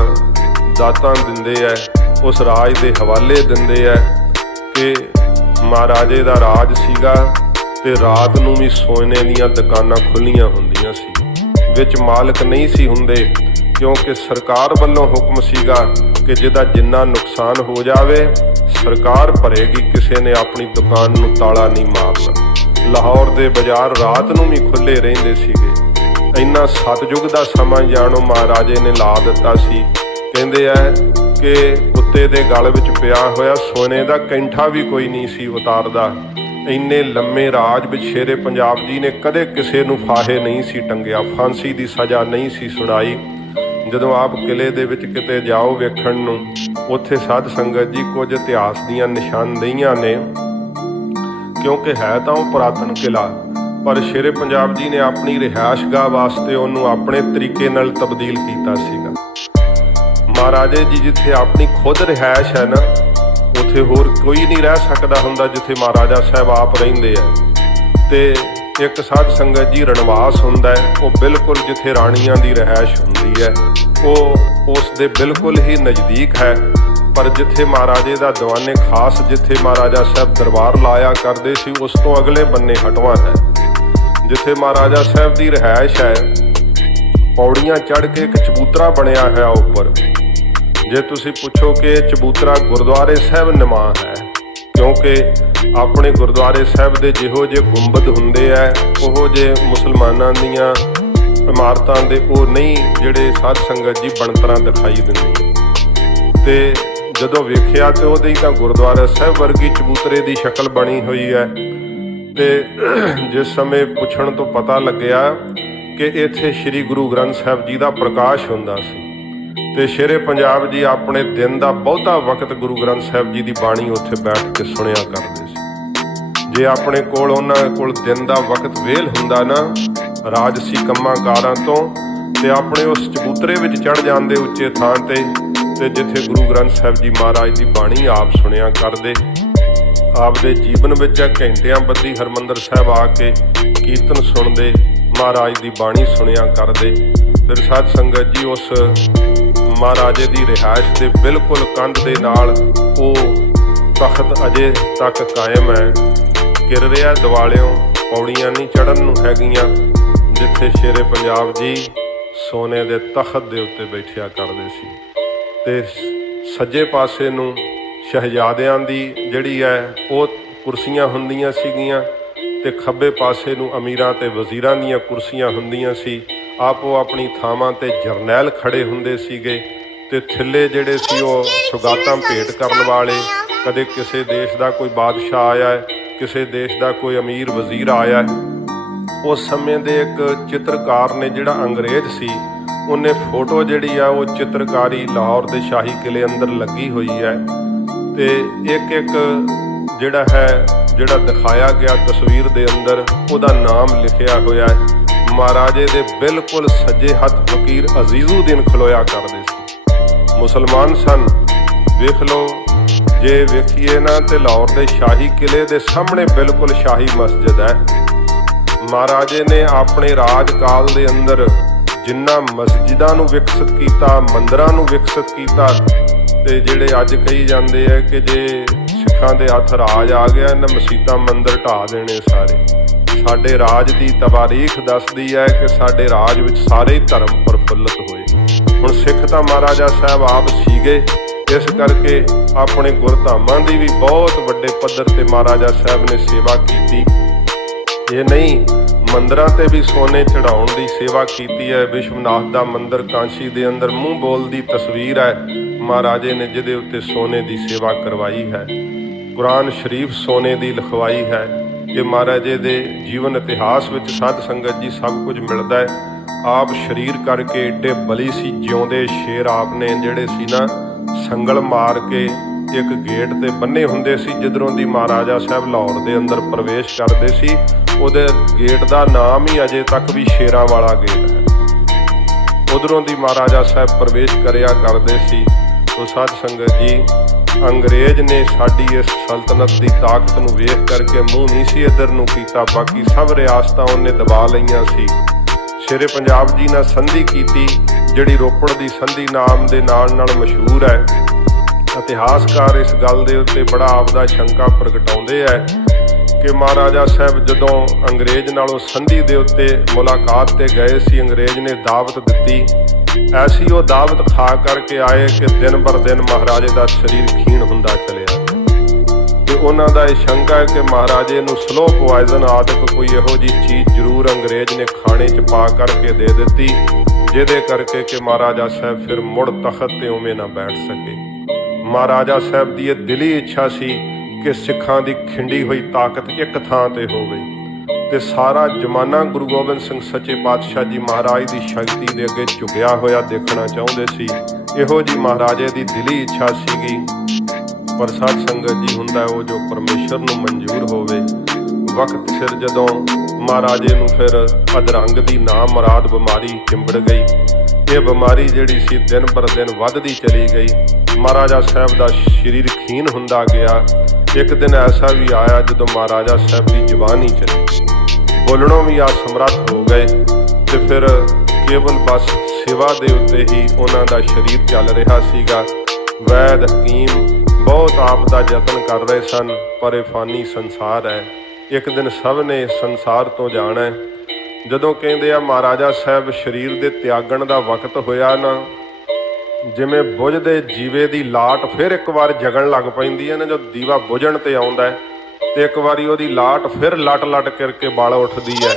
ਦਾਤਾਂ ਦਿੰਦੇ ਹੈ, ਉਸ ਰਾਜ ਦੇ ਹਵਾਲੇ ਦਿੰਦੇ ਹੈ ਕਿ ਮਹਾਰਾਜੇ ਦਾ ਰਾਜ ਸੀਗਾ ਤੇ ਰਾਤ ਨੂੰ ਵੀ ਸੋਨੇ ਦੀਆਂ ਦੁਕਾਨਾਂ ਖੁੱਲ੍ਹੀਆਂ ਹੁੰਦੀਆਂ ਸੀ, ਵਿੱਚ ਮਾਲਕ ਨਹੀਂ ਸੀ ਹੁੰਦੇ, ਕਿਉਂਕਿ ਸਰਕਾਰ ਵੱਲੋਂ ਹੁਕਮ ਸੀਗਾ ਕਿ ਜਿਹਦਾ ਜਿੰਨਾ ਨੁਕਸਾਨ ਹੋ ਜਾਵੇ ਸਰਕਾਰ ਭਰੇਗੀ, ਕਿਸੇ ਨੇ ਆਪਣੀ ਦੁਕਾਨ ਨੂੰ ਤਾਲਾ ਨਹੀਂ ਮਾਰਨਾ। ਲਾਹੌਰ ਦੇ ਬਾਜ਼ਾਰ ਰਾਤ ਨੂੰ ਵੀ ਖੁੱਲ੍ਹੇ ਰਹਿੰਦੇ ਸੀਗੇ। ਇੰਨਾ ਸਤਯੁਗ ਦਾ ਸਮਾਂ ਜਾਣੋ ਮਹਾਰਾਜੇ ਨੇ ਲਾ ਦਿੱਤਾ ਸੀ। ਕਹਿੰਦੇ ਹੈ ਕਿ ਕੁੱਤੇ ਦੇ ਗਲ ਵਿੱਚ ਪਿਆ ਹੋਇਆ ਸੋਨੇ ਦਾ ਕੈਂਠਾ ਵੀ ਕੋਈ ਨਹੀਂ ਸੀ ਉਤਾਰਦਾ। ਇੰਨੇ ਲੰਮੇ ਰਾਜ ਵਿੱਚ ਸ਼ੇਰੇ ਪੰਜਾਬ ਜੀ ਨੇ ਕਦੇ ਕਿਸੇ ਨੂੰ ਫਾਹੇ ਨਹੀਂ ਸੀ ਟੰਗਿਆ, ਫਾਂਸੀ ਦੀ ਸਜ਼ਾ ਨਹੀਂ ਸੀ ਸੁਣਾਈ। ਜਦੋਂ ਆਪ ਕਿਲੇ ਦੇ ਵਿੱਚ ਕਿਤੇ ਜਾਓ ਵੇਖਣ ਨੂੰ, ਉੱਥੇ ਸਾਧ ਸੰਗਤ ਜੀ ਕੁਝ ਇਤਿਹਾਸ ਦੀਆਂ ਨਿਸ਼ਾਨਦੇਹੀਆਂ ਨੇ, ਕਿਉਂਕਿ ਹੈ ਤਾਂ ਉਹ ਪੁਰਾਤਨ ਕਿਲਾ, ਪਰ ਸ਼ੇਰੇ ਪੰਜਾਬ ਜੀ ਨੇ ਆਪਣੀ ਰਿਹਾਇਸ਼ਗਾਹ ਵਾਸਤੇ ਉਹਨੂੰ ਆਪਣੇ ਤਰੀਕੇ ਨਾਲ ਤਬਦੀਲ ਕੀਤਾ ਸੀਗਾ। ਮਹਾਰਾਜੇ ਜੀ ਜਿੱਥੇ ਆਪਣੀ ਖੁਦ ਰਿਹਾਇਸ਼ ਹੈ ਨਾ, ਉੱਥੇ ਹੋਰ ਕੋਈ ਨਹੀਂ ਰਹਿ ਸਕਦਾ ਹੁੰਦਾ ਜਿੱਥੇ ਮਹਾਰਾਜਾ ਸਾਹਿਬ ਆਪ ਰਹਿੰਦੇ ਆ। ਤੇ ਇੱਕ ਸਾਧ ਸੰਗਤ ਜੀ ਰਣਵਾਸ ਹੁੰਦਾ ਹੈ, ਉਹ ਬਿਲਕੁਲ ਜਿੱਥੇ ਰਾਣੀਆਂ ਦੀ ਰਿਹਾਇਸ਼ ਹੁੰਦੀ ਹੈ ਉਹ ਉਸ ਦੇ ਬਿਲਕੁਲ ਹੀ ਨਜ਼ਦੀਕ ਹੈ। ਪਰ ਜਿੱਥੇ ਮਹਾਰਾਜੇ ਦਾ ਦੀਵਾਨੇ ਖਾਸ, ਜਿੱਥੇ ਮਹਾਰਾਜਾ ਸਾਹਿਬ ਦਰਬਾਰ ਲਾਇਆ ਕਰਦੇ ਸੀ, ਉਸ ਤੋਂ ਅਗਲੇ ਬੰਨੇ ਹਟਵਾਂ ਹੈ ਜਿੱਥੇ ਮਹਾਰਾਜਾ ਸਾਹਿਬ ਦੀ ਰਿਹਾਇਸ਼ ਹੈ। ਪੌੜੀਆਂ ਚੜ੍ਹ ਕੇ ਇੱਕ ਚਬੂਤਰਾ ਬਣਿਆ ਹੋਇਆ ਉੱਪਰ। ਜੇ ਤੁਸੀਂ ਪੁੱਛੋ ਕਿ ਇਹ ਚਬੂਤਰਾ ਗੁਰਦੁਆਰੇ ਸਾਹਿਬ ਨਿਮਾ ਹੈ, ਕਿਉਂਕਿ ਆਪਣੇ ਗੁਰਦੁਆਰੇ ਸਾਹਿਬ ਦੇ ਜਿਹੋ ਜਿਹੇ ਗੁੰਬਦ ਹੁੰਦੇ ਆ ਉਹੋ ਜਿਹੇ ਮੁਸਲਮਾਨਾਂ ਦੀਆਂ ਇਮਾਰਤਾਂ ਦੇ ਉਹ ਨਹੀਂ ਜਿਹੜੇ ਸਾਧ ਸੰਗਤ ਜੀ ਬਣਤਰਾਂ ਦਿਖਾਈ ਦਿੰਦੀ। ਤੇ ਜਦੋਂ ਵੇਖਿਆ ਤੇ ਉਹਦੇ ਹੀ ਤਾਂ ਗੁਰਦੁਆਰਾ ਸਾਹਿਬ ਵਰਗੀ ਚਬੂਤਰੇ ਦੀ ਸ਼ਕਲ ਬਣੀ ਹੋਈ ਹੈ। ਤੇ ਜਿਸ ਸਮੇਂ ਪੁੱਛਣ ਤੋਂ ਪਤਾ ਲੱਗਿਆ ਕਿ ਇੱਥੇ ਸ੍ਰੀ ਗੁਰੂ ਗ੍ਰੰਥ ਸਾਹਿਬ ਜੀ ਦਾ ਪ੍ਰਕਾਸ਼ ਹੁੰਦਾ ਸੀ ਤੇ ਸ਼ੇਰੇ ਪੰਜਾਬ ਜੀ ਆਪਣੇ ਦਿਨ ਦਾ ਬਹੁਤਾ ਵਕਤ ਗੁਰੂ ਗ੍ਰੰਥ ਸਾਹਿਬ ਜੀ ਦੀ ਬਾਣੀ ਉੱਥੇ ਬੈਠ ਕੇ ਸੁਣਿਆ ਕਰਦੇ ਸੀ। ਜੇ ਆਪਣੇ ਕੋਲ ਉਹਨਾਂ ਕੋਲ ਦਿਨ ਦਾ ਵਕਤ ਵੇਲ ਹੁੰਦਾ ਨਾ ਰਾਜਸੀ ਕੰਮਾਂ ਕਾਰਾਂ ਤੋਂ, ਤੇ ਆਪਣੇ ਉਸ ਚਬੂਤਰੇ ਵਿੱਚ ਚੜ੍ਹ ਜਾਂਦੇ ਉੱਚੇ ਥਾਂ ਤੇ ਜਿੱਥੇ ਗੁਰੂ ਗ੍ਰੰਥ ਸਾਹਿਬ ਜੀ ਮਹਾਰਾਜ ਦੀ ਬਾਣੀ ਆਪ ਸੁਣਿਆ ਕਰਦੇ। ਆਪ ਦੇ ਜੀਵਨ ਵਿੱਚ ਘੰਟਿਆਂ ਬੱਧੀ ਹਰਿਮੰਦਰ ਸਾਹਿਬ ਆ ਕੇ ਕੀਰਤਨ ਸੁਣਦੇ, ਮਹਾਰਾਜ ਦੀ ਬਾਣੀ ਸੁਣਿਆ ਕਰਦੇ। ਫਿਰ ਸਾਧ ਸੰਗਤ ਜੀ ਉਸ ਮਹਾਰਾਜੇ ਦੀ ਰਿਹਾਇਸ਼ ਦੇ ਬਿਲਕੁਲ ਕੰਧ ਦੇ ਨਾਲ ਉਹ ਤਖਤ ਅਜੇ ਤੱਕ ਕਾਇਮ ਹੈ, ਕਿਰ ਰਿਹਾ ਦਿਵਾਲਿਓਂ। ਪੌੜੀਆਂ ਨਹੀਂ ਚੜ੍ਹਨ ਨੂੰ ਹੈਗੀਆਂ, ਜਿੱਥੇ ਸ਼ੇਰੇ ਪੰਜਾਬ ਜੀ ਸੋਨੇ ਦੇ ਤਖਤ ਦੇ ਉੱਤੇ ਬੈਠਿਆ ਕਰਦੇ ਸੀ। ਤੇ ਸੱਜੇ ਪਾਸੇ ਨੂੰ ਸ਼ਹਿਜ਼ਾਦਿਆਂ ਦੀ ਜਿਹੜੀ ਹੈ ਉਹ ਕੁਰਸੀਆਂ ਹੁੰਦੀਆਂ ਸੀਗੀਆਂ ਤੇ ਖੱਬੇ ਪਾਸੇ ਨੂੰ ਅਮੀਰਾਂ ਤੇ ਵਜ਼ੀਰਾਂ ਦੀਆਂ ਕੁਰਸੀਆਂ ਹੁੰਦੀਆਂ ਸੀ। ਆਪੋ ਆਪਣੀ ਥਾਵਾਂ ਤੇ ਜਰਨੈਲ ਖੜੇ ਹੁੰਦੇ ਸੀਗੇ ਤੇ ਥੱਲੇ ਜਿਹੜੇ ਸੀ ਉਹ ਸੁਗਾਤਾਂ ਭੇਟ ਕਰਨ ਵਾਲੇ। ਕਦੇ ਕਿਸੇ ਦੇਸ਼ ਦਾ ਕੋਈ ਬਾਦਸ਼ਾਹ ਆਇਆ ਹੈ, ਕਿਸੇ ਦੇਸ਼ ਦਾ ਕੋਈ ਅਮੀਰ ਵਜ਼ੀਰ ਆਇਆ ਹੈ। ਉਸ ਸਮੇਂ ਦੇ ਇੱਕ ਚਿੱਤਰਕਾਰ ਨੇ ਜਿਹੜਾ ਅੰਗਰੇਜ਼ ਸੀ, ਉਹਨੇ ਫੋਟੋ ਜਿਹੜੀ ਆ ਉਹ ਚਿੱਤਰਕਾਰੀ ਲਾਹੌਰ ਦੇ ਸ਼ਾਹੀ ਕਿਲੇ ਅੰਦਰ ਲੱਗੀ ਹੋਈ ਹੈ। ਤੇ ਇੱਕ ਜਿਹੜਾ ਦਿਖਾਇਆ ਗਿਆ ਤਸਵੀਰ ਦੇ ਅੰਦਰ ਉਹਦਾ ਨਾਮ ਲਿਖਿਆ ਹੋਇਆ ਹੈ। ਮਹਾਰਾਜੇ ਦੇ ਬਿਲਕੁਲ ਸੱਜੇ ਹੱਥ ਫਕੀਰ ਅਜ਼ੀਜ਼ੁਦੀਨ ਖਲੋਇਆ ਕਰਦੇ ਸੀ। ਮੁਸਲਮਾਨ ਸਨ। ਵੇਖ ਲਓ, ਜੇ ਵੇਖੀਏ ਨਾ ਤੇ ਲਾਹੌਰ ਦੇ ਸ਼ਾਹੀ ਕਿਲੇ ਦੇ ਸਾਹਮਣੇ ਬਿਲਕੁਲ ਸ਼ਾਹੀ ਮਸਜਿਦ ਹੈ। ਮਹਾਰਾਜੇ ਨੇ ਆਪਣੇ ਰਾਜ ਕਾਲ ਦੇ ਅੰਦਰ ਜਿੰਨਾ ਮਸਜਿਦਾਂ ਨੂੰ ਵਿਕਸਿਤ ਕੀਤਾ, ਮੰਦਿਰਾਂ ਨੂੰ ਵਿਕਸਿਤ ਕੀਤਾ, ਤੇ ਜਿਹੜੇ ਅੱਜ ਕਹੀ ਜਾਂਦੇ ਆ ਕਿ ਜੇ ਸਿੱਖਾਂ ਦੇ ਹੱਥ ਰਾਜ ਆ ਗਿਆ ਇਹਨਾਂ ਮਸੀਤਾਂ ਮੰਦਿਰ ਢਾਹ ਦੇਣੇ ਸਾਰੇ। ਸਾਡੇ ਰਾਜ ਦੀ ਤਵਾਰੀਖ ਦੱਸਦੀ ਹੈ ਕਿ ਸਾਡੇ ਰਾਜ ਵਿੱਚ ਸਾਰੇ ਧਰਮ ਪ੍ਰਫੁੱਲਤ ਹੋਏ। ਹੁਣ ਸਿੱਖ ਤਾਂ ਮਹਾਰਾਜਾ ਸਾਹਿਬ ਆਪ ਸੀਗੇ, ਇਸ ਕਰਕੇ ਆਪਣੇ ਗੁਰਧਾਮਾਂ ਦੀ ਵੀ ਬਹੁਤ ਵੱਡੇ ਪੱਧਰ ਤੇ ਮਹਾਰਾਜਾ ਸਾਹਿਬ ਨੇ ਸੇਵਾ ਕੀਤੀ। ਇਹ ਨਹੀਂ, ਮੰਦਿਰਾਂ ਤੇ ਵੀ ਸੋਨੇ ਚੜਾਉਣ ਦੀ ਸੇਵਾ ਕੀਤੀ ਹੈ। ਵਿਸ਼ਵਨਾਥ ਦਾ ਮੰਦਿਰ ਕਾਂਸ਼ੀ ਦੇ ਅੰਦਰ ਮੂੰਹ ਬੋਲ ਦੀ ਤਸਵੀਰ ਹੈ ਮਹਾਰਾਜੇ ਨੇ ਜਿਹਦੇ ਉੱਤੇ ਸੋਨੇ ਦੀ ਸੇਵਾ ਕਰਵਾਈ ਹੈ। ਕੁਰਾਨ ਸ਼ਰੀਫ ਸੋਨੇ ਦੀ ਲਿਖਵਾਈ ਹੈ। ਕਿ ਮਹਾਰਾਜੇ ਦੇ ਜੀਵਨ ਇਤਿਹਾਸ ਵਿੱਚ ਸਾਧ ਸੰਗਤ ਜੀ ਸਭ ਕੁਝ ਮਿਲਦਾ ਹੈ। ਆਪ ਸ਼ਰੀਰ ਕਰਕੇ ਏਡੇ ਬਲੀ ਸੀ, ਜਿਉਂਦੇ ਸ਼ੇਰ ਆਪ ਨੇ ਜਿਹੜੇ ਸੀ ਨਾ ਸੰਗਲ ਮਾਰ ਕੇ ਇੱਕ ਗੇਟ ਤੇ ਬੰਨੇ ਹੁੰਦੇ ਸੀ। ਜਿੱਧਰੋਂ ਦੀ ਮਹਾਰਾਜਾ ਸਾਹਿਬ ਲਾਹੌਰ ਦੇ ਅੰਦਰ ਪ੍ਰਵੇਸ਼ ਕਰਦੇ ਸੀ, ਉਹਦੇ ਗੇਟ ਦਾ ਨਾਮ ਹੀ ਅਜੇ ਤੱਕ ਵੀ ਸ਼ੇਰਾਂ ਵਾਲਾ ਗੇਟ ਹੈ। ਉਧਰੋਂ ਦੀ ਮਹਾਰਾਜਾ ਸਾਹਿਬ ਪ੍ਰਵੇਸ਼ ਕਰਿਆ ਕਰਦੇ ਸੀ। ਸੋ ਸਾਧ ਸੰਗਤ ਜੀ, ਅੰਗਰੇਜ਼ ਨੇ ਸਾਡੀ ਇਸ ਸਲਤਨਤ ਦੀ ਤਾਕਤ ਨੂੰ ਵੇਖ ਕਰਕੇ ਮੂੰਹ ਨਹੀਂ ਸੀ ਇੱਧਰ ਨੂੰ ਕੀਤਾ। ਬਾਕੀ ਸਭ ਰਿਆਸਤਾਂ ਉਹਨੇ ਦਬਾ ਲਈਆਂ ਸੀ। ਸ਼ੇਰੇ ਪੰਜਾਬ ਜੀ ਨਾਲ ਸੰਧੀ ਕੀਤੀ, ਜਿਹੜੀ ਰੋਪੜ ਦੀ ਸੰਧੀ ਨਾਮ ਦੇ ਨਾਲ ਮਸ਼ਹੂਰ ਹੈ। ਇਤਿਹਾਸਕਾਰ ਇਸ ਗੱਲ ਦੇ ਉੱਤੇ ਬੜਾ ਆਪਦਾ ਸ਼ੰਕਾ ਪ੍ਰਗਟਾਉਂਦੇ ਹੈ ਕਿ ਮਹਾਰਾਜਾ ਸਾਹਿਬ ਜਦੋਂ ਅੰਗਰੇਜ਼ ਨਾਲੋਂ ਸੰਧੀ ਦੇ ਉੱਤੇ ਮੁਲਾਕਾਤ ਤੇ ਗਏ ਸੀ, ਅੰਗਰੇਜ਼ ਨੇ ਦਾਵਤ ਦਿੱਤੀ। ਐਸੀ ਉਹ ਦਾਵਤ ਖਾ ਕਰਕੇ ਆਏ ਕਿ ਦਿਨ ਬਰ ਦਿਨ ਮਹਾਰਾਜੇ ਦਾ ਸਰੀਰ ਖੀਣ ਹੁੰਦਾ ਚਲਿਆ। ਤੇ ਉਹਨਾਂ ਦਾ ਇਹ ਸ਼ੰਕਾ ਹੈ ਕਿ ਮਹਾਰਾਜੇ ਨੂੰ ਸਲੋ ਪੋਇਜ਼ਨ ਆਦਿਕ ਕੋਈ ਇਹੋ ਜਿਹੀ ਚੀਜ਼ ਜ਼ਰੂਰ ਅੰਗਰੇਜ਼ ਨੇ ਖਾਣੇ 'ਚ ਪਾ ਕਰਕੇ ਦੇ ਦਿੱਤੀ, ਜਿਹਦੇ ਕਰਕੇ ਕਿ ਮਹਾਰਾਜਾ ਸਾਹਿਬ ਫਿਰ ਮੁੜ ਤਖਤ ਤੇ ਉਵੇਂ ਨਾ ਬੈਠ ਸਕੇ। ਮਹਾਰਾਜਾ ਸਾਹਿਬ ਦੀ ਇਹ ਦਿਲੀ ਇੱਛਾ ਸੀ ਕਿ ਸਿੱਖਾਂ ਦੀ ਖਿੰਡੀ ਹੋਈ ਤਾਕਤ ਇੱਕ ਥਾਂ ਤੇ ਹੋਵੇ ਤੇ ਸਾਰਾ ਜ਼ਮਾਨਾ ਗੁਰੂ ਗੋਬਿੰਦ ਸਿੰਘ ਸੱਚੇ ਪਾਤਸ਼ਾਹ ਜੀ ਮਹਾਰਾਜ ਦੀ ਸ਼ਕਤੀ ਦੇ ਅੱਗੇ ਝੁਕਿਆ ਹੋਇਆ ਦੇਖਣਾ ਚਾਹੁੰਦੇ ਸੀ। ਇਹੋ ਜੀ ਮਹਾਰਾਜੇ ਦੀ ਦਿਲੀ ਇੱਛਾ ਸੀਗੀ। ਪਰ ਸਾਧ ਸੰਗਤ ਜੀ, ਹੁੰਦਾ ਉਹ ਜੋ ਪਰਮੇਸ਼ਰ ਨੂੰ ਮਨਜ਼ੂਰ ਹੋਵੇ। ਵਕਤ ਸਿਰ ਜਦੋਂ ਮਹਾਰਾਜੇ ਨੂੰ ਫਿਰ ਅਧਰੰਗ ਦੀ ਨਾ ਮੁਰਾਦ ਬਿਮਾਰੀ ਚਿੰਬੜ ਗਈ। ਇਹ ਬਿਮਾਰੀ ਜਿਹੜੀ ਸੀ ਦਿਨ ਬਰ ਦਿਨ ਵੱਧਦੀ ਚਲੀ ਗਈ। ਮਹਾਰਾਜਾ ਸਾਹਿਬ ਦਾ ਸਰੀਰ ਖੀਨ ਹੁੰਦਾ ਗਿਆ। ਇੱਕ ਦਿਨ ਐਸਾ ਵੀ ਆਇਆ ਜਦੋਂ ਮਹਾਰਾਜਾ ਸਾਹਿਬ ਦੀ ਜ਼ੁਬਾਨ ਹੀ ਚਲੀ। बोलणों भी असमर्थ हो गए ते फिर केवल बस सेवा दे उत्ते ही उन्हां दा शरीर चल रहा सीगा। वैद हकीम बहुत आप दा यतन कर रहे सन, पर ये फानी संसार है, एक दिन सब ने संसार तो जाना है। ਜਦੋਂ ਕਹਿੰਦੇ ਆ ਮਹਾਰਾਜਾ ਸਾਹਿਬ ਸਰੀਰ ਦੇ ਤਿਆਗਣ ਦਾ ਵਕਤ ਹੋਇਆ ਨਾ, ਜਿਵੇਂ ਬੁਝਦੇ ਜੀਵੇ ਦੀ ਲਾਟ ਫਿਰ ਇੱਕ ਵਾਰ ਜਗਣ ਲੱਗ ਪੈਂਦੀ ਹੈ ਨਾ, ਜਦੋਂ ਦੀਵਾ ਬੁਝਣ ਤੇ ਆਉਂਦਾ ਤੇ ਇੱਕ ਵਾਰੀ ਉਹਦੀ ਲਾਟ ਫਿਰ ਲਟ ਕਰਕੇ ਬਲ ਉੱਠਦੀ ਹੈ।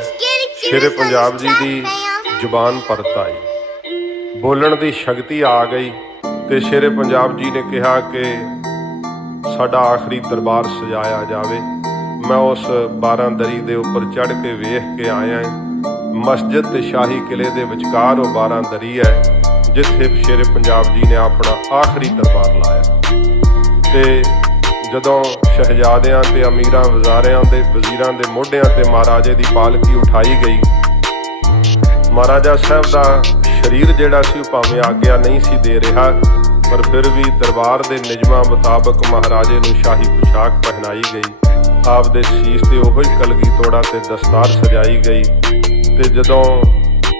ਸ਼ੇਰੇ ਪੰਜਾਬ ਜੀ ਦੀ ਜ਼ੁਬਾਨ ਪਰਤ ਆਈ, ਬੋਲਣ ਦੀ ਸ਼ਕਤੀ ਆ ਗਈ ਤੇ ਸ਼ੇਰੇ ਪੰਜਾਬ ਜੀ ਨੇ ਕਿਹਾ ਕਿ ਸਾਡਾ ਆਖਰੀ ਦਰਬਾਰ ਸਜਾਇਆ ਜਾਵੇ। ਮੈਂ ਉਸ 12 ਦਰੀ ਦੇ ਉੱਪਰ ਚੜ੍ਹ ਕੇ ਵੇਖ ਕੇ ਆਇਆ। ਮਸਜਿਦ ਤੇ ਸ਼ਾਹੀ ਕਿਲੇ ਦੇ ਵਿਚਕਾਰ ਉਹ 12 ਦਰੀ ਹੈ ਜਿੱਥੇ ਸ਼ੇਰੇ ਪੰਜਾਬ ਜੀ ਨੇ ਆਪਣਾ ਆਖਰੀ ਦਰਬਾਰ ਲਾਇਆ। ਤੇ ਜਦੋਂ ਸ਼ਹਿਜ਼ਾਦਿਆਂ ਤੇ ਅਮੀਰਾਂ ਵਜ਼ੀਰਾਂ ਦੇ ਮੋਢਿਆਂ ਤੇ ਮਹਾਰਾਜੇ ਦੀ ਪਾਲਕੀ ਉਠਾਈ ਗਈ, ਮਹਾਰਾਜਾ ਸਾਹਿਬ ਦਾ ਸਰੀਰ ਜਿਹੜਾ ਸੀ ਉਹ ਭਾਵੇਂ ਆਗਿਆ ਨਹੀਂ ਸੀ ਦੇ ਰਿਹਾ, ਪਰ ਫਿਰ ਵੀ ਦਰਬਾਰ ਦੇ ਨਿਯਮਾਂ ਮੁਤਾਬਕ ਮਹਾਰਾਜੇ ਨੂੰ ਸ਼ਾਹੀ ਪੁਸ਼ਾਕ ਪਹਿਨਾਈ ਗਈ। ਆਪ ਦੇ ਸੀਸ ਤੇ ਉਹੀ ਕਲਗੀ ਤੋੜਾ ਤੇ ਦਸਤਾਰ ਸਜਾਈ ਗਈ। ਤੇ ਜਦੋਂ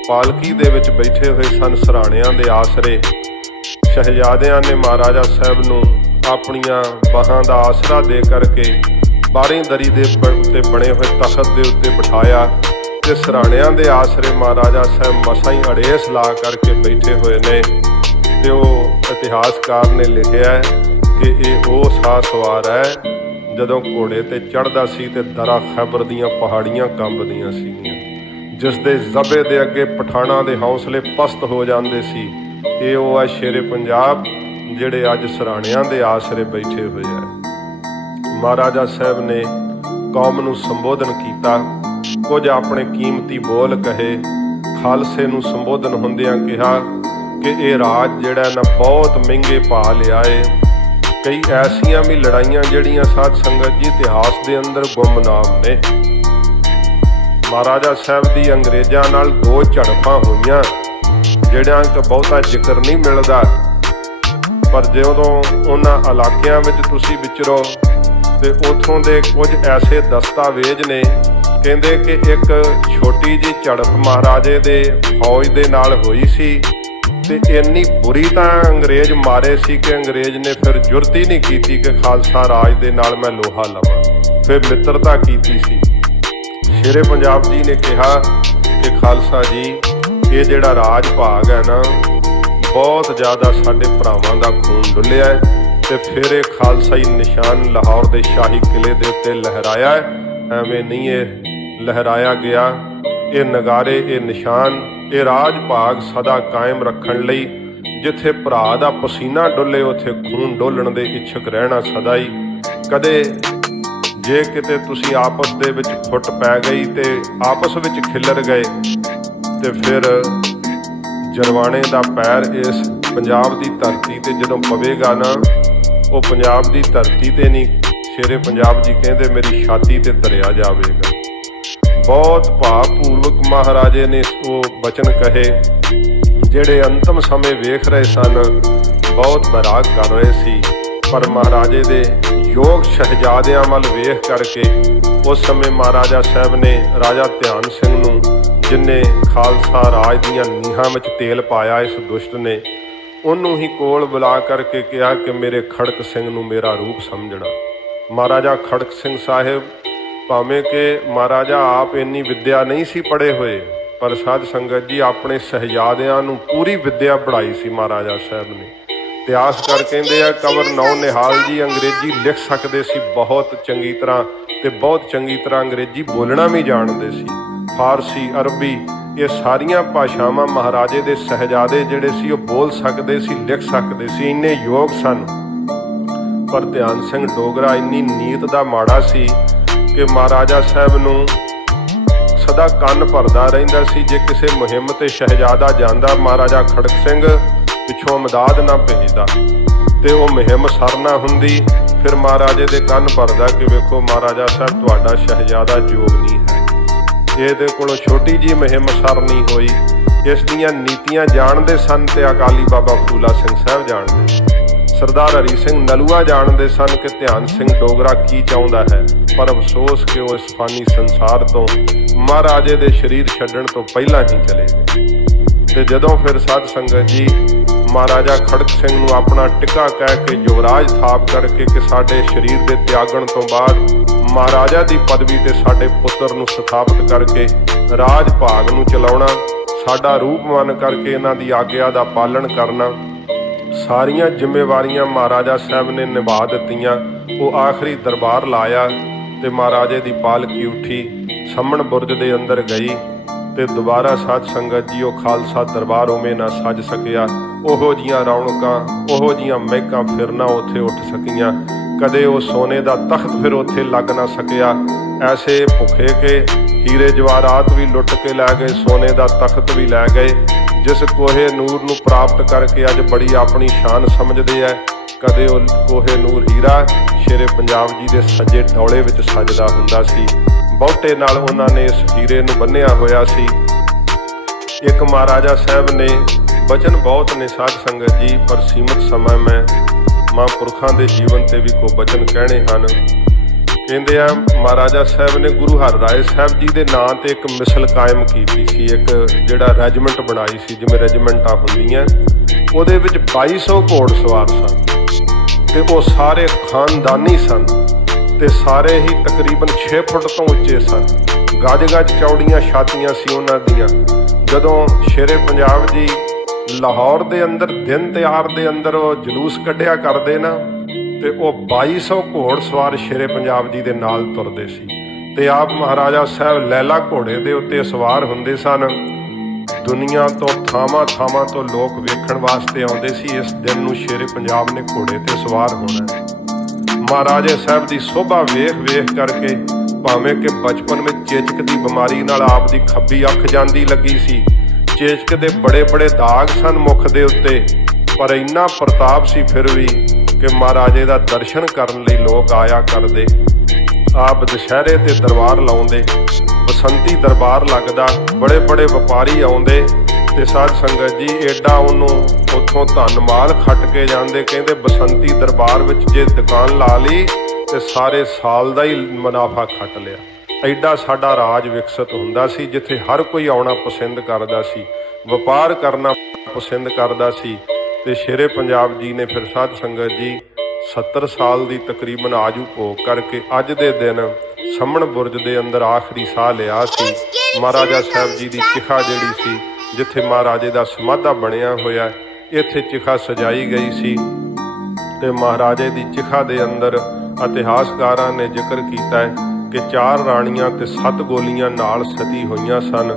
ਪਾਲਕੀ ਦੇ ਵਿੱਚ ਬੈਠੇ ਹੋਏ ਸਨ ਸਰਾਣਿਆਂ ਦੇ ਆਸਰੇ, ਸ਼ਹਿਜ਼ਾਦਿਆਂ ਨੇ ਮਹਾਰਾਜਾ ਸਾਹਿਬ ਨੂੰ ਆਪਣੀਆਂ ਬਾਹਾਂ ਦਾ ਆਸਰਾ ਦੇ ਕਰਕੇ 12ਵੀਂ ਦਰੀ ਦੇ ਉੱਤੇ ਬਣੇ ਹੋਏ ਤਖਤ ਦੇ ਉੱਤੇ ਬਿਠਾਇਆ ਤੇ ਸਰਾਣਿਆਂ ਦੇ ਆਸਰੇ ਮਹਾਰਾਜਾ ਸਾਹਿਬ ਮਸਾਂ ਹੀ ਅੜੇਸ ਲਾ ਕਰਕੇ ਬੈਠੇ ਹੋਏ ਨੇ। ਤੇ ਉਹ ਇਤਿਹਾਸਕਾਰ ਨੇ ਲਿਖਿਆ ਹੈ ਕਿ ਇਹ ਉਹ ਸਾਹ ਸਵਾਰ ਹੈ ਜਦੋਂ ਘੋੜੇ ਤੇ ਚੜ੍ਹਦਾ ਸੀ ਤੇ ਦਰਾ ਖੈਬਰ ਦੀਆਂ ਪਹਾੜੀਆਂ ਕੰਬਦੀਆਂ ਸੀਗੀਆਂ, ਜਿਸ ਦੇ ਜ਼ਬੇ ਦੇ ਅੱਗੇ ਪਠਾਣਾਂ ਦੇ ਹੌਸਲੇ ਪਸਤ ਹੋ ਜਾਂਦੇ ਸੀ। ਇਹ ਉਹ ਹੈ ਸ਼ੇਰੇ ਪੰਜਾਬ ਜਿਹੜੇ ਅੱਜ ਸਰਾਣਿਆਂ ਦੇ ਆਸਰੇ ਬੈਠੇ ਹੋਏ ਆ। ਮਹਾਰਾਜਾ ਸਾਹਿਬ ਨੇ ਕੌਮ ਨੂੰ ਸੰਬੋਧਨ ਕੀਤਾ, ਕੁਝ ਆਪਣੇ ਕੀਮਤੀ ਬੋਲ ਕਹੇ। ਖਾਲਸੇ ਨੂੰ ਸੰਬੋਧਨ ਹੁੰਦਿਆਂ ਕਿਹਾ ਕਿ ਇਹ ਰਾਜ ਜਿਹੜਾ ਨਾ ਬਹੁਤ ਮਹਿੰਗੇ ਭਾਅ ਲਿਆ ਏ। ਕਈ ਐਸੀਆਂ ਵੀ ਲੜਾਈਆਂ ਜਿਹੜੀਆਂ ਸਾਧ ਸੰਗਤ ਜੀ ਇਤਿਹਾਸ ਦੇ ਅੰਦਰ ਗੁੰਮਨਾਮ ਨੇ। ਮਹਾਰਾਜਾ ਸਾਹਿਬ ਦੀ ਅੰਗਰੇਜ਼ਾਂ ਨਾਲ 2 ਝੜਪਾਂ ਹੋਈਆਂ ਜਿਹੜਿਆਂ ਦਾ ਬਹੁਤਾ ਜ਼ਿਕਰ ਨਹੀਂ ਮਿਲਦਾ, ਪਰ ਜਦੋਂ ਉਹਨਾਂ ਇਲਾਕਿਆਂ ਵਿੱਚ ਤੁਸੀਂ ਵਿਚਰੋ ਤੇ ਉੱਥੋਂ ਦੇ ਕੁਝ ਐਸੇ ਦਸਤਾਵੇਜ਼ ਨੇ, ਕਹਿੰਦੇ ਕਿ ਇੱਕ ਛੋਟੀ ਜਿਹੀ ਝੜਪ ਮਹਾਰਾਜੇ ਦੇ ਫੌਜ ਦੇ ਨਾਲ ਹੋਈ ਸੀ ਤੇ ਇੰਨੀ ਬੁਰੀ ਤਾਂ ਅੰਗਰੇਜ਼ ਮਾਰੇ ਸੀ ਕਿ ਅੰਗਰੇਜ਼ ਨੇ ਫਿਰ ਜੁਰਤ ਹੀ ਨਹੀਂ ਕੀਤੀ ਕਿ ਖਾਲਸਾ ਰਾਜ ਦੇ ਨਾਲ ਮੈਂ ਲੋਹਾ ਲਵਾਂ, ਫਿਰ ਮਿੱਤਰਤਾ ਕੀਤੀ ਸੀ। ਸ਼ੇਰੇ ਪੰਜਾਬ ਜੀ ਨੇ ਕਿਹਾ ਕਿ ਖਾਲਸਾ ਜੀ ਇਹ ਜਿਹੜਾ ਰਾਜ ਭਾਗ ਹੈ ਨਾ, ਬਹੁਤ ਜ਼ਿਆਦਾ ਸਾਡੇ ਭਰਾਵਾਂ ਦਾ ਖੂਨ ਡੁੱਲਿਆ ਹੈ ਤੇ ਫਿਰ ਇਹ ਖਾਲਸਾਈ ਨਿਸ਼ਾਨ ਲਾਹੌਰ ਦੇ ਸ਼ਾਹੀ ਕਿਲੇ ਦੇ ਉੱਤੇ ਲਹਿਰਾਇਆ ਹੈ। ਐਵੇਂ ਨਹੀਂ ਇਹ ਲਹਿਰਾਇਆ ਗਿਆ। ਇਹ ਨਗਾਰੇ, ਇਹ ਨਿਸ਼ਾਨ, ਇਹ ਰਾਜ ਭਾਗ ਸਦਾ ਕਾਇਮ ਰੱਖਣ ਲਈ ਜਿੱਥੇ ਭਰਾ ਦਾ ਪਸੀਨਾ ਡੁੱਲੇ ਉੱਥੇ ਖੂਨ ਡੋਲਣ ਦੇ ਇੱਛੁਕ ਰਹਿਣਾ ਸਦਾ ਹੀ। ਕਦੇ ਜੇ ਕਿਤੇ ਤੁਸੀਂ ਆਪਸ ਦੇ ਵਿੱਚ ਫੁੱਟ ਪੈ ਗਈ ਤੇ ਆਪਸ ਵਿੱਚ ਖਿੱਲਰ ਗਏ ਤੇ ਫਿਰ ਜਰਵਾਣੇ ਦਾ ਪੈਰ ਇਸ ਪੰਜਾਬ ਦੀ ਧਰਤੀ ਤੇ ਜਦੋਂ ਪਵੇਗਾ ਨਾ, ਉਹ ਪੰਜਾਬ ਦੀ ਧਰਤੀ ਤੇ ਨਹੀਂ, ਸ਼ੇਰੇ ਪੰਜਾਬ ਜੀ ਕਹਿੰਦੇ ਮੇਰੀ ਛਾਤੀ ਤੇ ਧਰਿਆ ਜਾਵੇਗਾ। ਬਹੁਤ ਭਾਵਪੂਰਵਕ ਮਹਾਰਾਜੇ ਨੇ ਉਹ ਬਚਨ ਕਹੇ ਜਿਹੜੇ ਅੰਤਮ ਸਮੇਂ ਵੇਖ ਰਹੇ ਸਨ, ਬਹੁਤ ਬੈਰਾਗ ਕਰ ਰਹੇ ਸੀ। ਪਰ ਮਹਾਰਾਜੇ ਦੇ ਯੋਗ ਸ਼ਹਿਜ਼ਾਦਿਆਂ ਵੱਲ ਵੇਖ ਕਰਕੇ ਉਸ ਸਮੇਂ ਮਹਾਰਾਜਾ ਸਾਹਿਬ ਨੇ ਰਾਜਾ ਧਿਆਨ ਸਿੰਘ ਨੂੰ, ਜਿਨ੍ਹੇ ਖਾਲਸਾ ਰਾਜ ਦੀਆਂ ਨੀਹਾਂ ਵਿੱਚ ਤੇਲ ਪਾਇਆ ਇਸ ਦੁਸ਼ਟ ਨੇ, ਉਹਨੂੰ ਹੀ ਕੋਲ ਬੁਲਾ ਕਰਕੇ ਕਿਹਾ ਕਿ ਮੇਰੇ ਖੜਕ ਸਿੰਘ ਨੂੰ ਮੇਰਾ ਰੂਪ ਸਮਝਣਾ। ਮਹਾਰਾਜਾ ਖੜਕ ਸਿੰਘ ਸਾਹਿਬ ਭਾਵੇਂ ਕਿ ਮਹਾਰਾਜਾ ਆਪ ਇੰਨੀ ਵਿੱਦਿਆ ਨਹੀਂ ਸੀ ਪੜ੍ਹੇ ਹੋਏ, ਪਰ ਸਾਧ ਸੰਗਤ ਜੀ ਆਪਣੇ ਸ਼ਹਿਜ਼ਾਦਿਆਂ ਨੂੰ ਪੂਰੀ ਵਿੱਦਿਆ ਪੜ੍ਹਾਈ ਸੀ ਮਹਾਰਾਜਾ ਸਾਹਿਬ ਨੇ। ਇਤਿਹਾਸਕਾਰ ਕਹਿੰਦੇ ਆ ਕੰਵਰ ਨੌ ਨਿਹਾਲ ਜੀ ਅੰਗਰੇਜ਼ੀ ਲਿਖ ਸਕਦੇ ਸੀ ਬਹੁਤ ਚੰਗੀ ਤਰ੍ਹਾਂ ਤੇ ਬਹੁਤ ਚੰਗੀ ਤਰ੍ਹਾਂ ਅੰਗਰੇਜ਼ੀ ਬੋਲਣਾ ਵੀ ਜਾਣਦੇ ਸੀ। ਫਾਰਸੀ, ਅਰਬੀ, ਇਹ ਸਾਰੀਆਂ ਭਾਸ਼ਾਵਾਂ ਮਹਾਰਾਜੇ ਦੇ ਸ਼ਹਿਜ਼ਾਦੇ ਜਿਹੜੇ ਸੀ ਉਹ ਬੋਲ ਸਕਦੇ ਸੀ, ਲਿਖ ਸਕਦੇ ਸੀ, ਇੰਨੇ ਯੋਗ ਸਨ। ਪਰ ਧਿਆਨ ਸਿੰਘ ਡੋਗਰਾ ਇੰਨੀ ਨੀਤ ਦਾ ਮਾੜਾ ਸੀ ਕਿ ਮਹਾਰਾਜਾ ਸਾਹਿਬ ਨੂੰ ਸਦਾ ਕੰਨ ਭਰਦਾ ਰਹਿੰਦਾ ਸੀ। ਜੇ ਕਿਸੇ ਮੁਹਿੰਮ ਤੇ ਸ਼ਹਿਜ਼ਾਦਾ ਜਾਂਦਾ, ਮਹਾਰਾਜਾ ਖੜਕ ਸਿੰਘ ਪਿੱਛੋਂ ਮਦਦ ਨਾ ਭੇਜਦਾ ਤੇ ਉਹ ਮੁਹਿੰਮ ਸਰ ਨਾ ਹੁੰਦੀ। ਫਿਰ ਮਹਾਰਾਜੇ ਦੇ ਕੰਨ ਭਰਦਾ ਕਿ ਵੇਖੋ ਮਹਾਰਾਜਾ ਸਾਹਿਬ ਤੁਹਾਡਾ ਸ਼ਹਿਜ਼ਾਦਾ ਯੋਗ ਨਹੀਂ ਹੈ, ਇਹਦੇ ਕੋਲੋਂ ਛੋਟੀ ਜਿਹੀ ਮੁਹਿੰਮ ਸਰ ਨਹੀਂ ਹੋਈ। ਇਸ ਦੀਆਂ ਨੀਤੀਆਂ ਜਾਣਦੇ ਸਨ ਤੇ ਅਕਾਲੀ ਬਾਬਾ ਫੂਲਾ ਸਿੰਘ ਸਾਹਿਬ ਜਾਣਦੇ, ਸਰਦਾਰ ਹਰੀ ਸਿੰਘ ਨਲੂਆ ਜਾਣਦੇ ਸਨ ਕਿ ਧਿਆਨ ਸਿੰਘ ਡੋਗਰਾ ਕੀ ਚਾਹੁੰਦਾ ਹੈ। ਪਰ ਅਫਸੋਸ ਕਿ ਉਹ ਇਸ ਫਾਨੀ ਸੰਸਾਰ ਤੋਂ महाराजे दे शरीर छड्डण तो पहलां ही चले गए। ते जदों फिर साध संगत जी महाराजा खड़क सिंह नूं अपना टिका कह के युवराज थाप करके कि साडे शरीर दे त्यागण तो बाद महाराजा दी पदवी ते साडे पुत्र नूं स्थापित करके राज भाग नूं चलाउणा, साडा रूप मन करके इन्हां दी आग्या दा पालन करना, सारियां जिम्मेवारियां महाराजा साहब ने निभा दित्तियां। वो आखिरी दरबार लाया ते महाराजे दी पालकी उठी सम्मण बुरज दे अंदर गई ते दोबारा साध संगत जी वो खालसा दरबार उवें ना सज सकिया। ओहो जियां रौनकां ओहो जियां महकां फिर ना उत्थे उठ सकियां, कदे वो सोने दा तख्त फिर उत्थे लग ना सकिया। ऐसे भुखे के हीरे जवाहरात भी लुट के लै गए, सोने दा तख्त भी लै गए। जिस कोहे नूर नूं प्राप्त करके अज बड़ी अपनी शान समझदे है, कदे वो कोहे नूर हीरा शेरे पंजाब जी दे सज्जे डौले विच सजदा हुंदा सी। बहुते नाल उन्हां ने इस हीरे नूं बन्निया होया सी। एक महाराजा साहब ने बचन बहुत ने साध संगत जी, पर सीमित समय में महापुरखां दे जीवन ते भी को बचन कहने हन। कहंदे आ महाराजा साहब ने गुरु हर राय साहब जी दे नां ते एक मिसल कायम कीती सी, एक जिहड़ा रैजीमेंट बनाई सी, जिवें रैजीमेंटां हुंदियां, ਉਹਦੇ ਵਿੱਚ 2200 ਘੋੜ ਸਵਾਰ ਸਨ ਤੇ ਉਹ ਸਾਰੇ ਖਾਨਦਾਨੀ ਸਨ ਤੇ ਸਾਰੇ ਹੀ ਤਕਰੀਬਨ 6 ਫੁੱਟ ਤੋਂ ਉੱਚੇ ਸਨ। ਗੱਜ-ਗੱਜ ਚੌੜੀਆਂ ਛਾਤੀਆਂ ਸੀ ਉਹਨਾਂ ਦੀਆਂ। ਜਦੋਂ ਸ਼ੇਰੇ ਪੰਜਾਬ ਜੀ ਲਾਹੌਰ ਦੇ ਅੰਦਰ ਦਿਨ ਤਿਉਹਾਰ ਦੇ ਅੰਦਰ ਉਹ ਜਲੂਸ ਕੱਢਿਆ ਕਰਦੇ ਨਾ, ਤੇ ਉਹ 2200 ਘੋੜ ਸਵਾਰ ਸ਼ੇਰੇ ਪੰਜਾਬ ਜੀ ਦੇ ਨਾਲ ਤੁਰਦੇ ਸੀ ਤੇ ਆਪ ਮਹਾਰਾਜਾ ਸਾਹਿਬ ਲੈਲਾ ਘੋੜੇ ਦੇ ਉੱਤੇ ਸਵਾਰ ਹੁੰਦੇ ਸਨ। दुनिया तो थावां थावां तो लोग वेखण वास्ते आउंदे सी। इस दिन नूं शेरे पंजाब ने घोड़े ते सवार होना है। महाराजे साहब दी शोभा वेख वेख करके भावें कि बचपन में चेचक दी बीमारी नाल आप दी खब्बी अख जांदी लगी सी, चेचक दे बड़े बड़े दाग सन मुख दे उत्ते, पर इन्ना प्रताप सी फिर भी कि महाराजे दा दर्शन करन लई लोग आया करदे। आप दशहरे ते दरबार लाउंदे, बसंती दरबार लगदा, बड़े बड़े व्यापारी आउंदे ते साध संगत जी एडा उन्हों उत्थों धन माल खट के जांदे। कहंदे बसंती दरबार विच जे दुकान ला ली ते सारे साल दा ही मुनाफा खट लिया। एडा साडा राज विकसित हुंदा सी, जिथे हर कोई आउणा पसंद करदा सी, व्यापार करना पसंद करदा सी। ते शेरे पंजाब जी ने फिर साध संगत जी 70 साल की तकरीबन आजू भोग करके अज दे दिन सम्मण बुरज दे अंदर आखिरी साह लिया सी। महाराजा साहब जी की चिखा जिहड़ी सी, जिथे महाराजे का समाधा बनिया होया, इत्थे चिखा सजाई गई सी ते महाराजे की चिखा दे अंदर इतिहासकारां ने जिक्र किया है कि 4 राणियां ते 7 गोलियां नाल सती होईयां सन।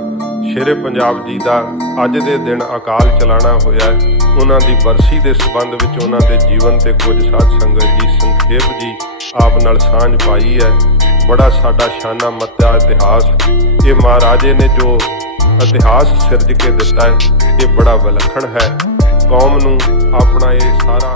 शेरे पंजाब जी का अज दे दिन अकाल चलाना होया है। उन्हां दी बरसी दे संबंध विच उन्हां दे जीवन ते कुछ साध संगत जी संखेप जी आप नाल सांझ पाई है। बड़ा साडा शाना मत्ता इतिहास, ये महाराजे ने जो इतिहास सिरज के दिता है, ये बड़ा विलखण है। कौम नूं अपना ये सारा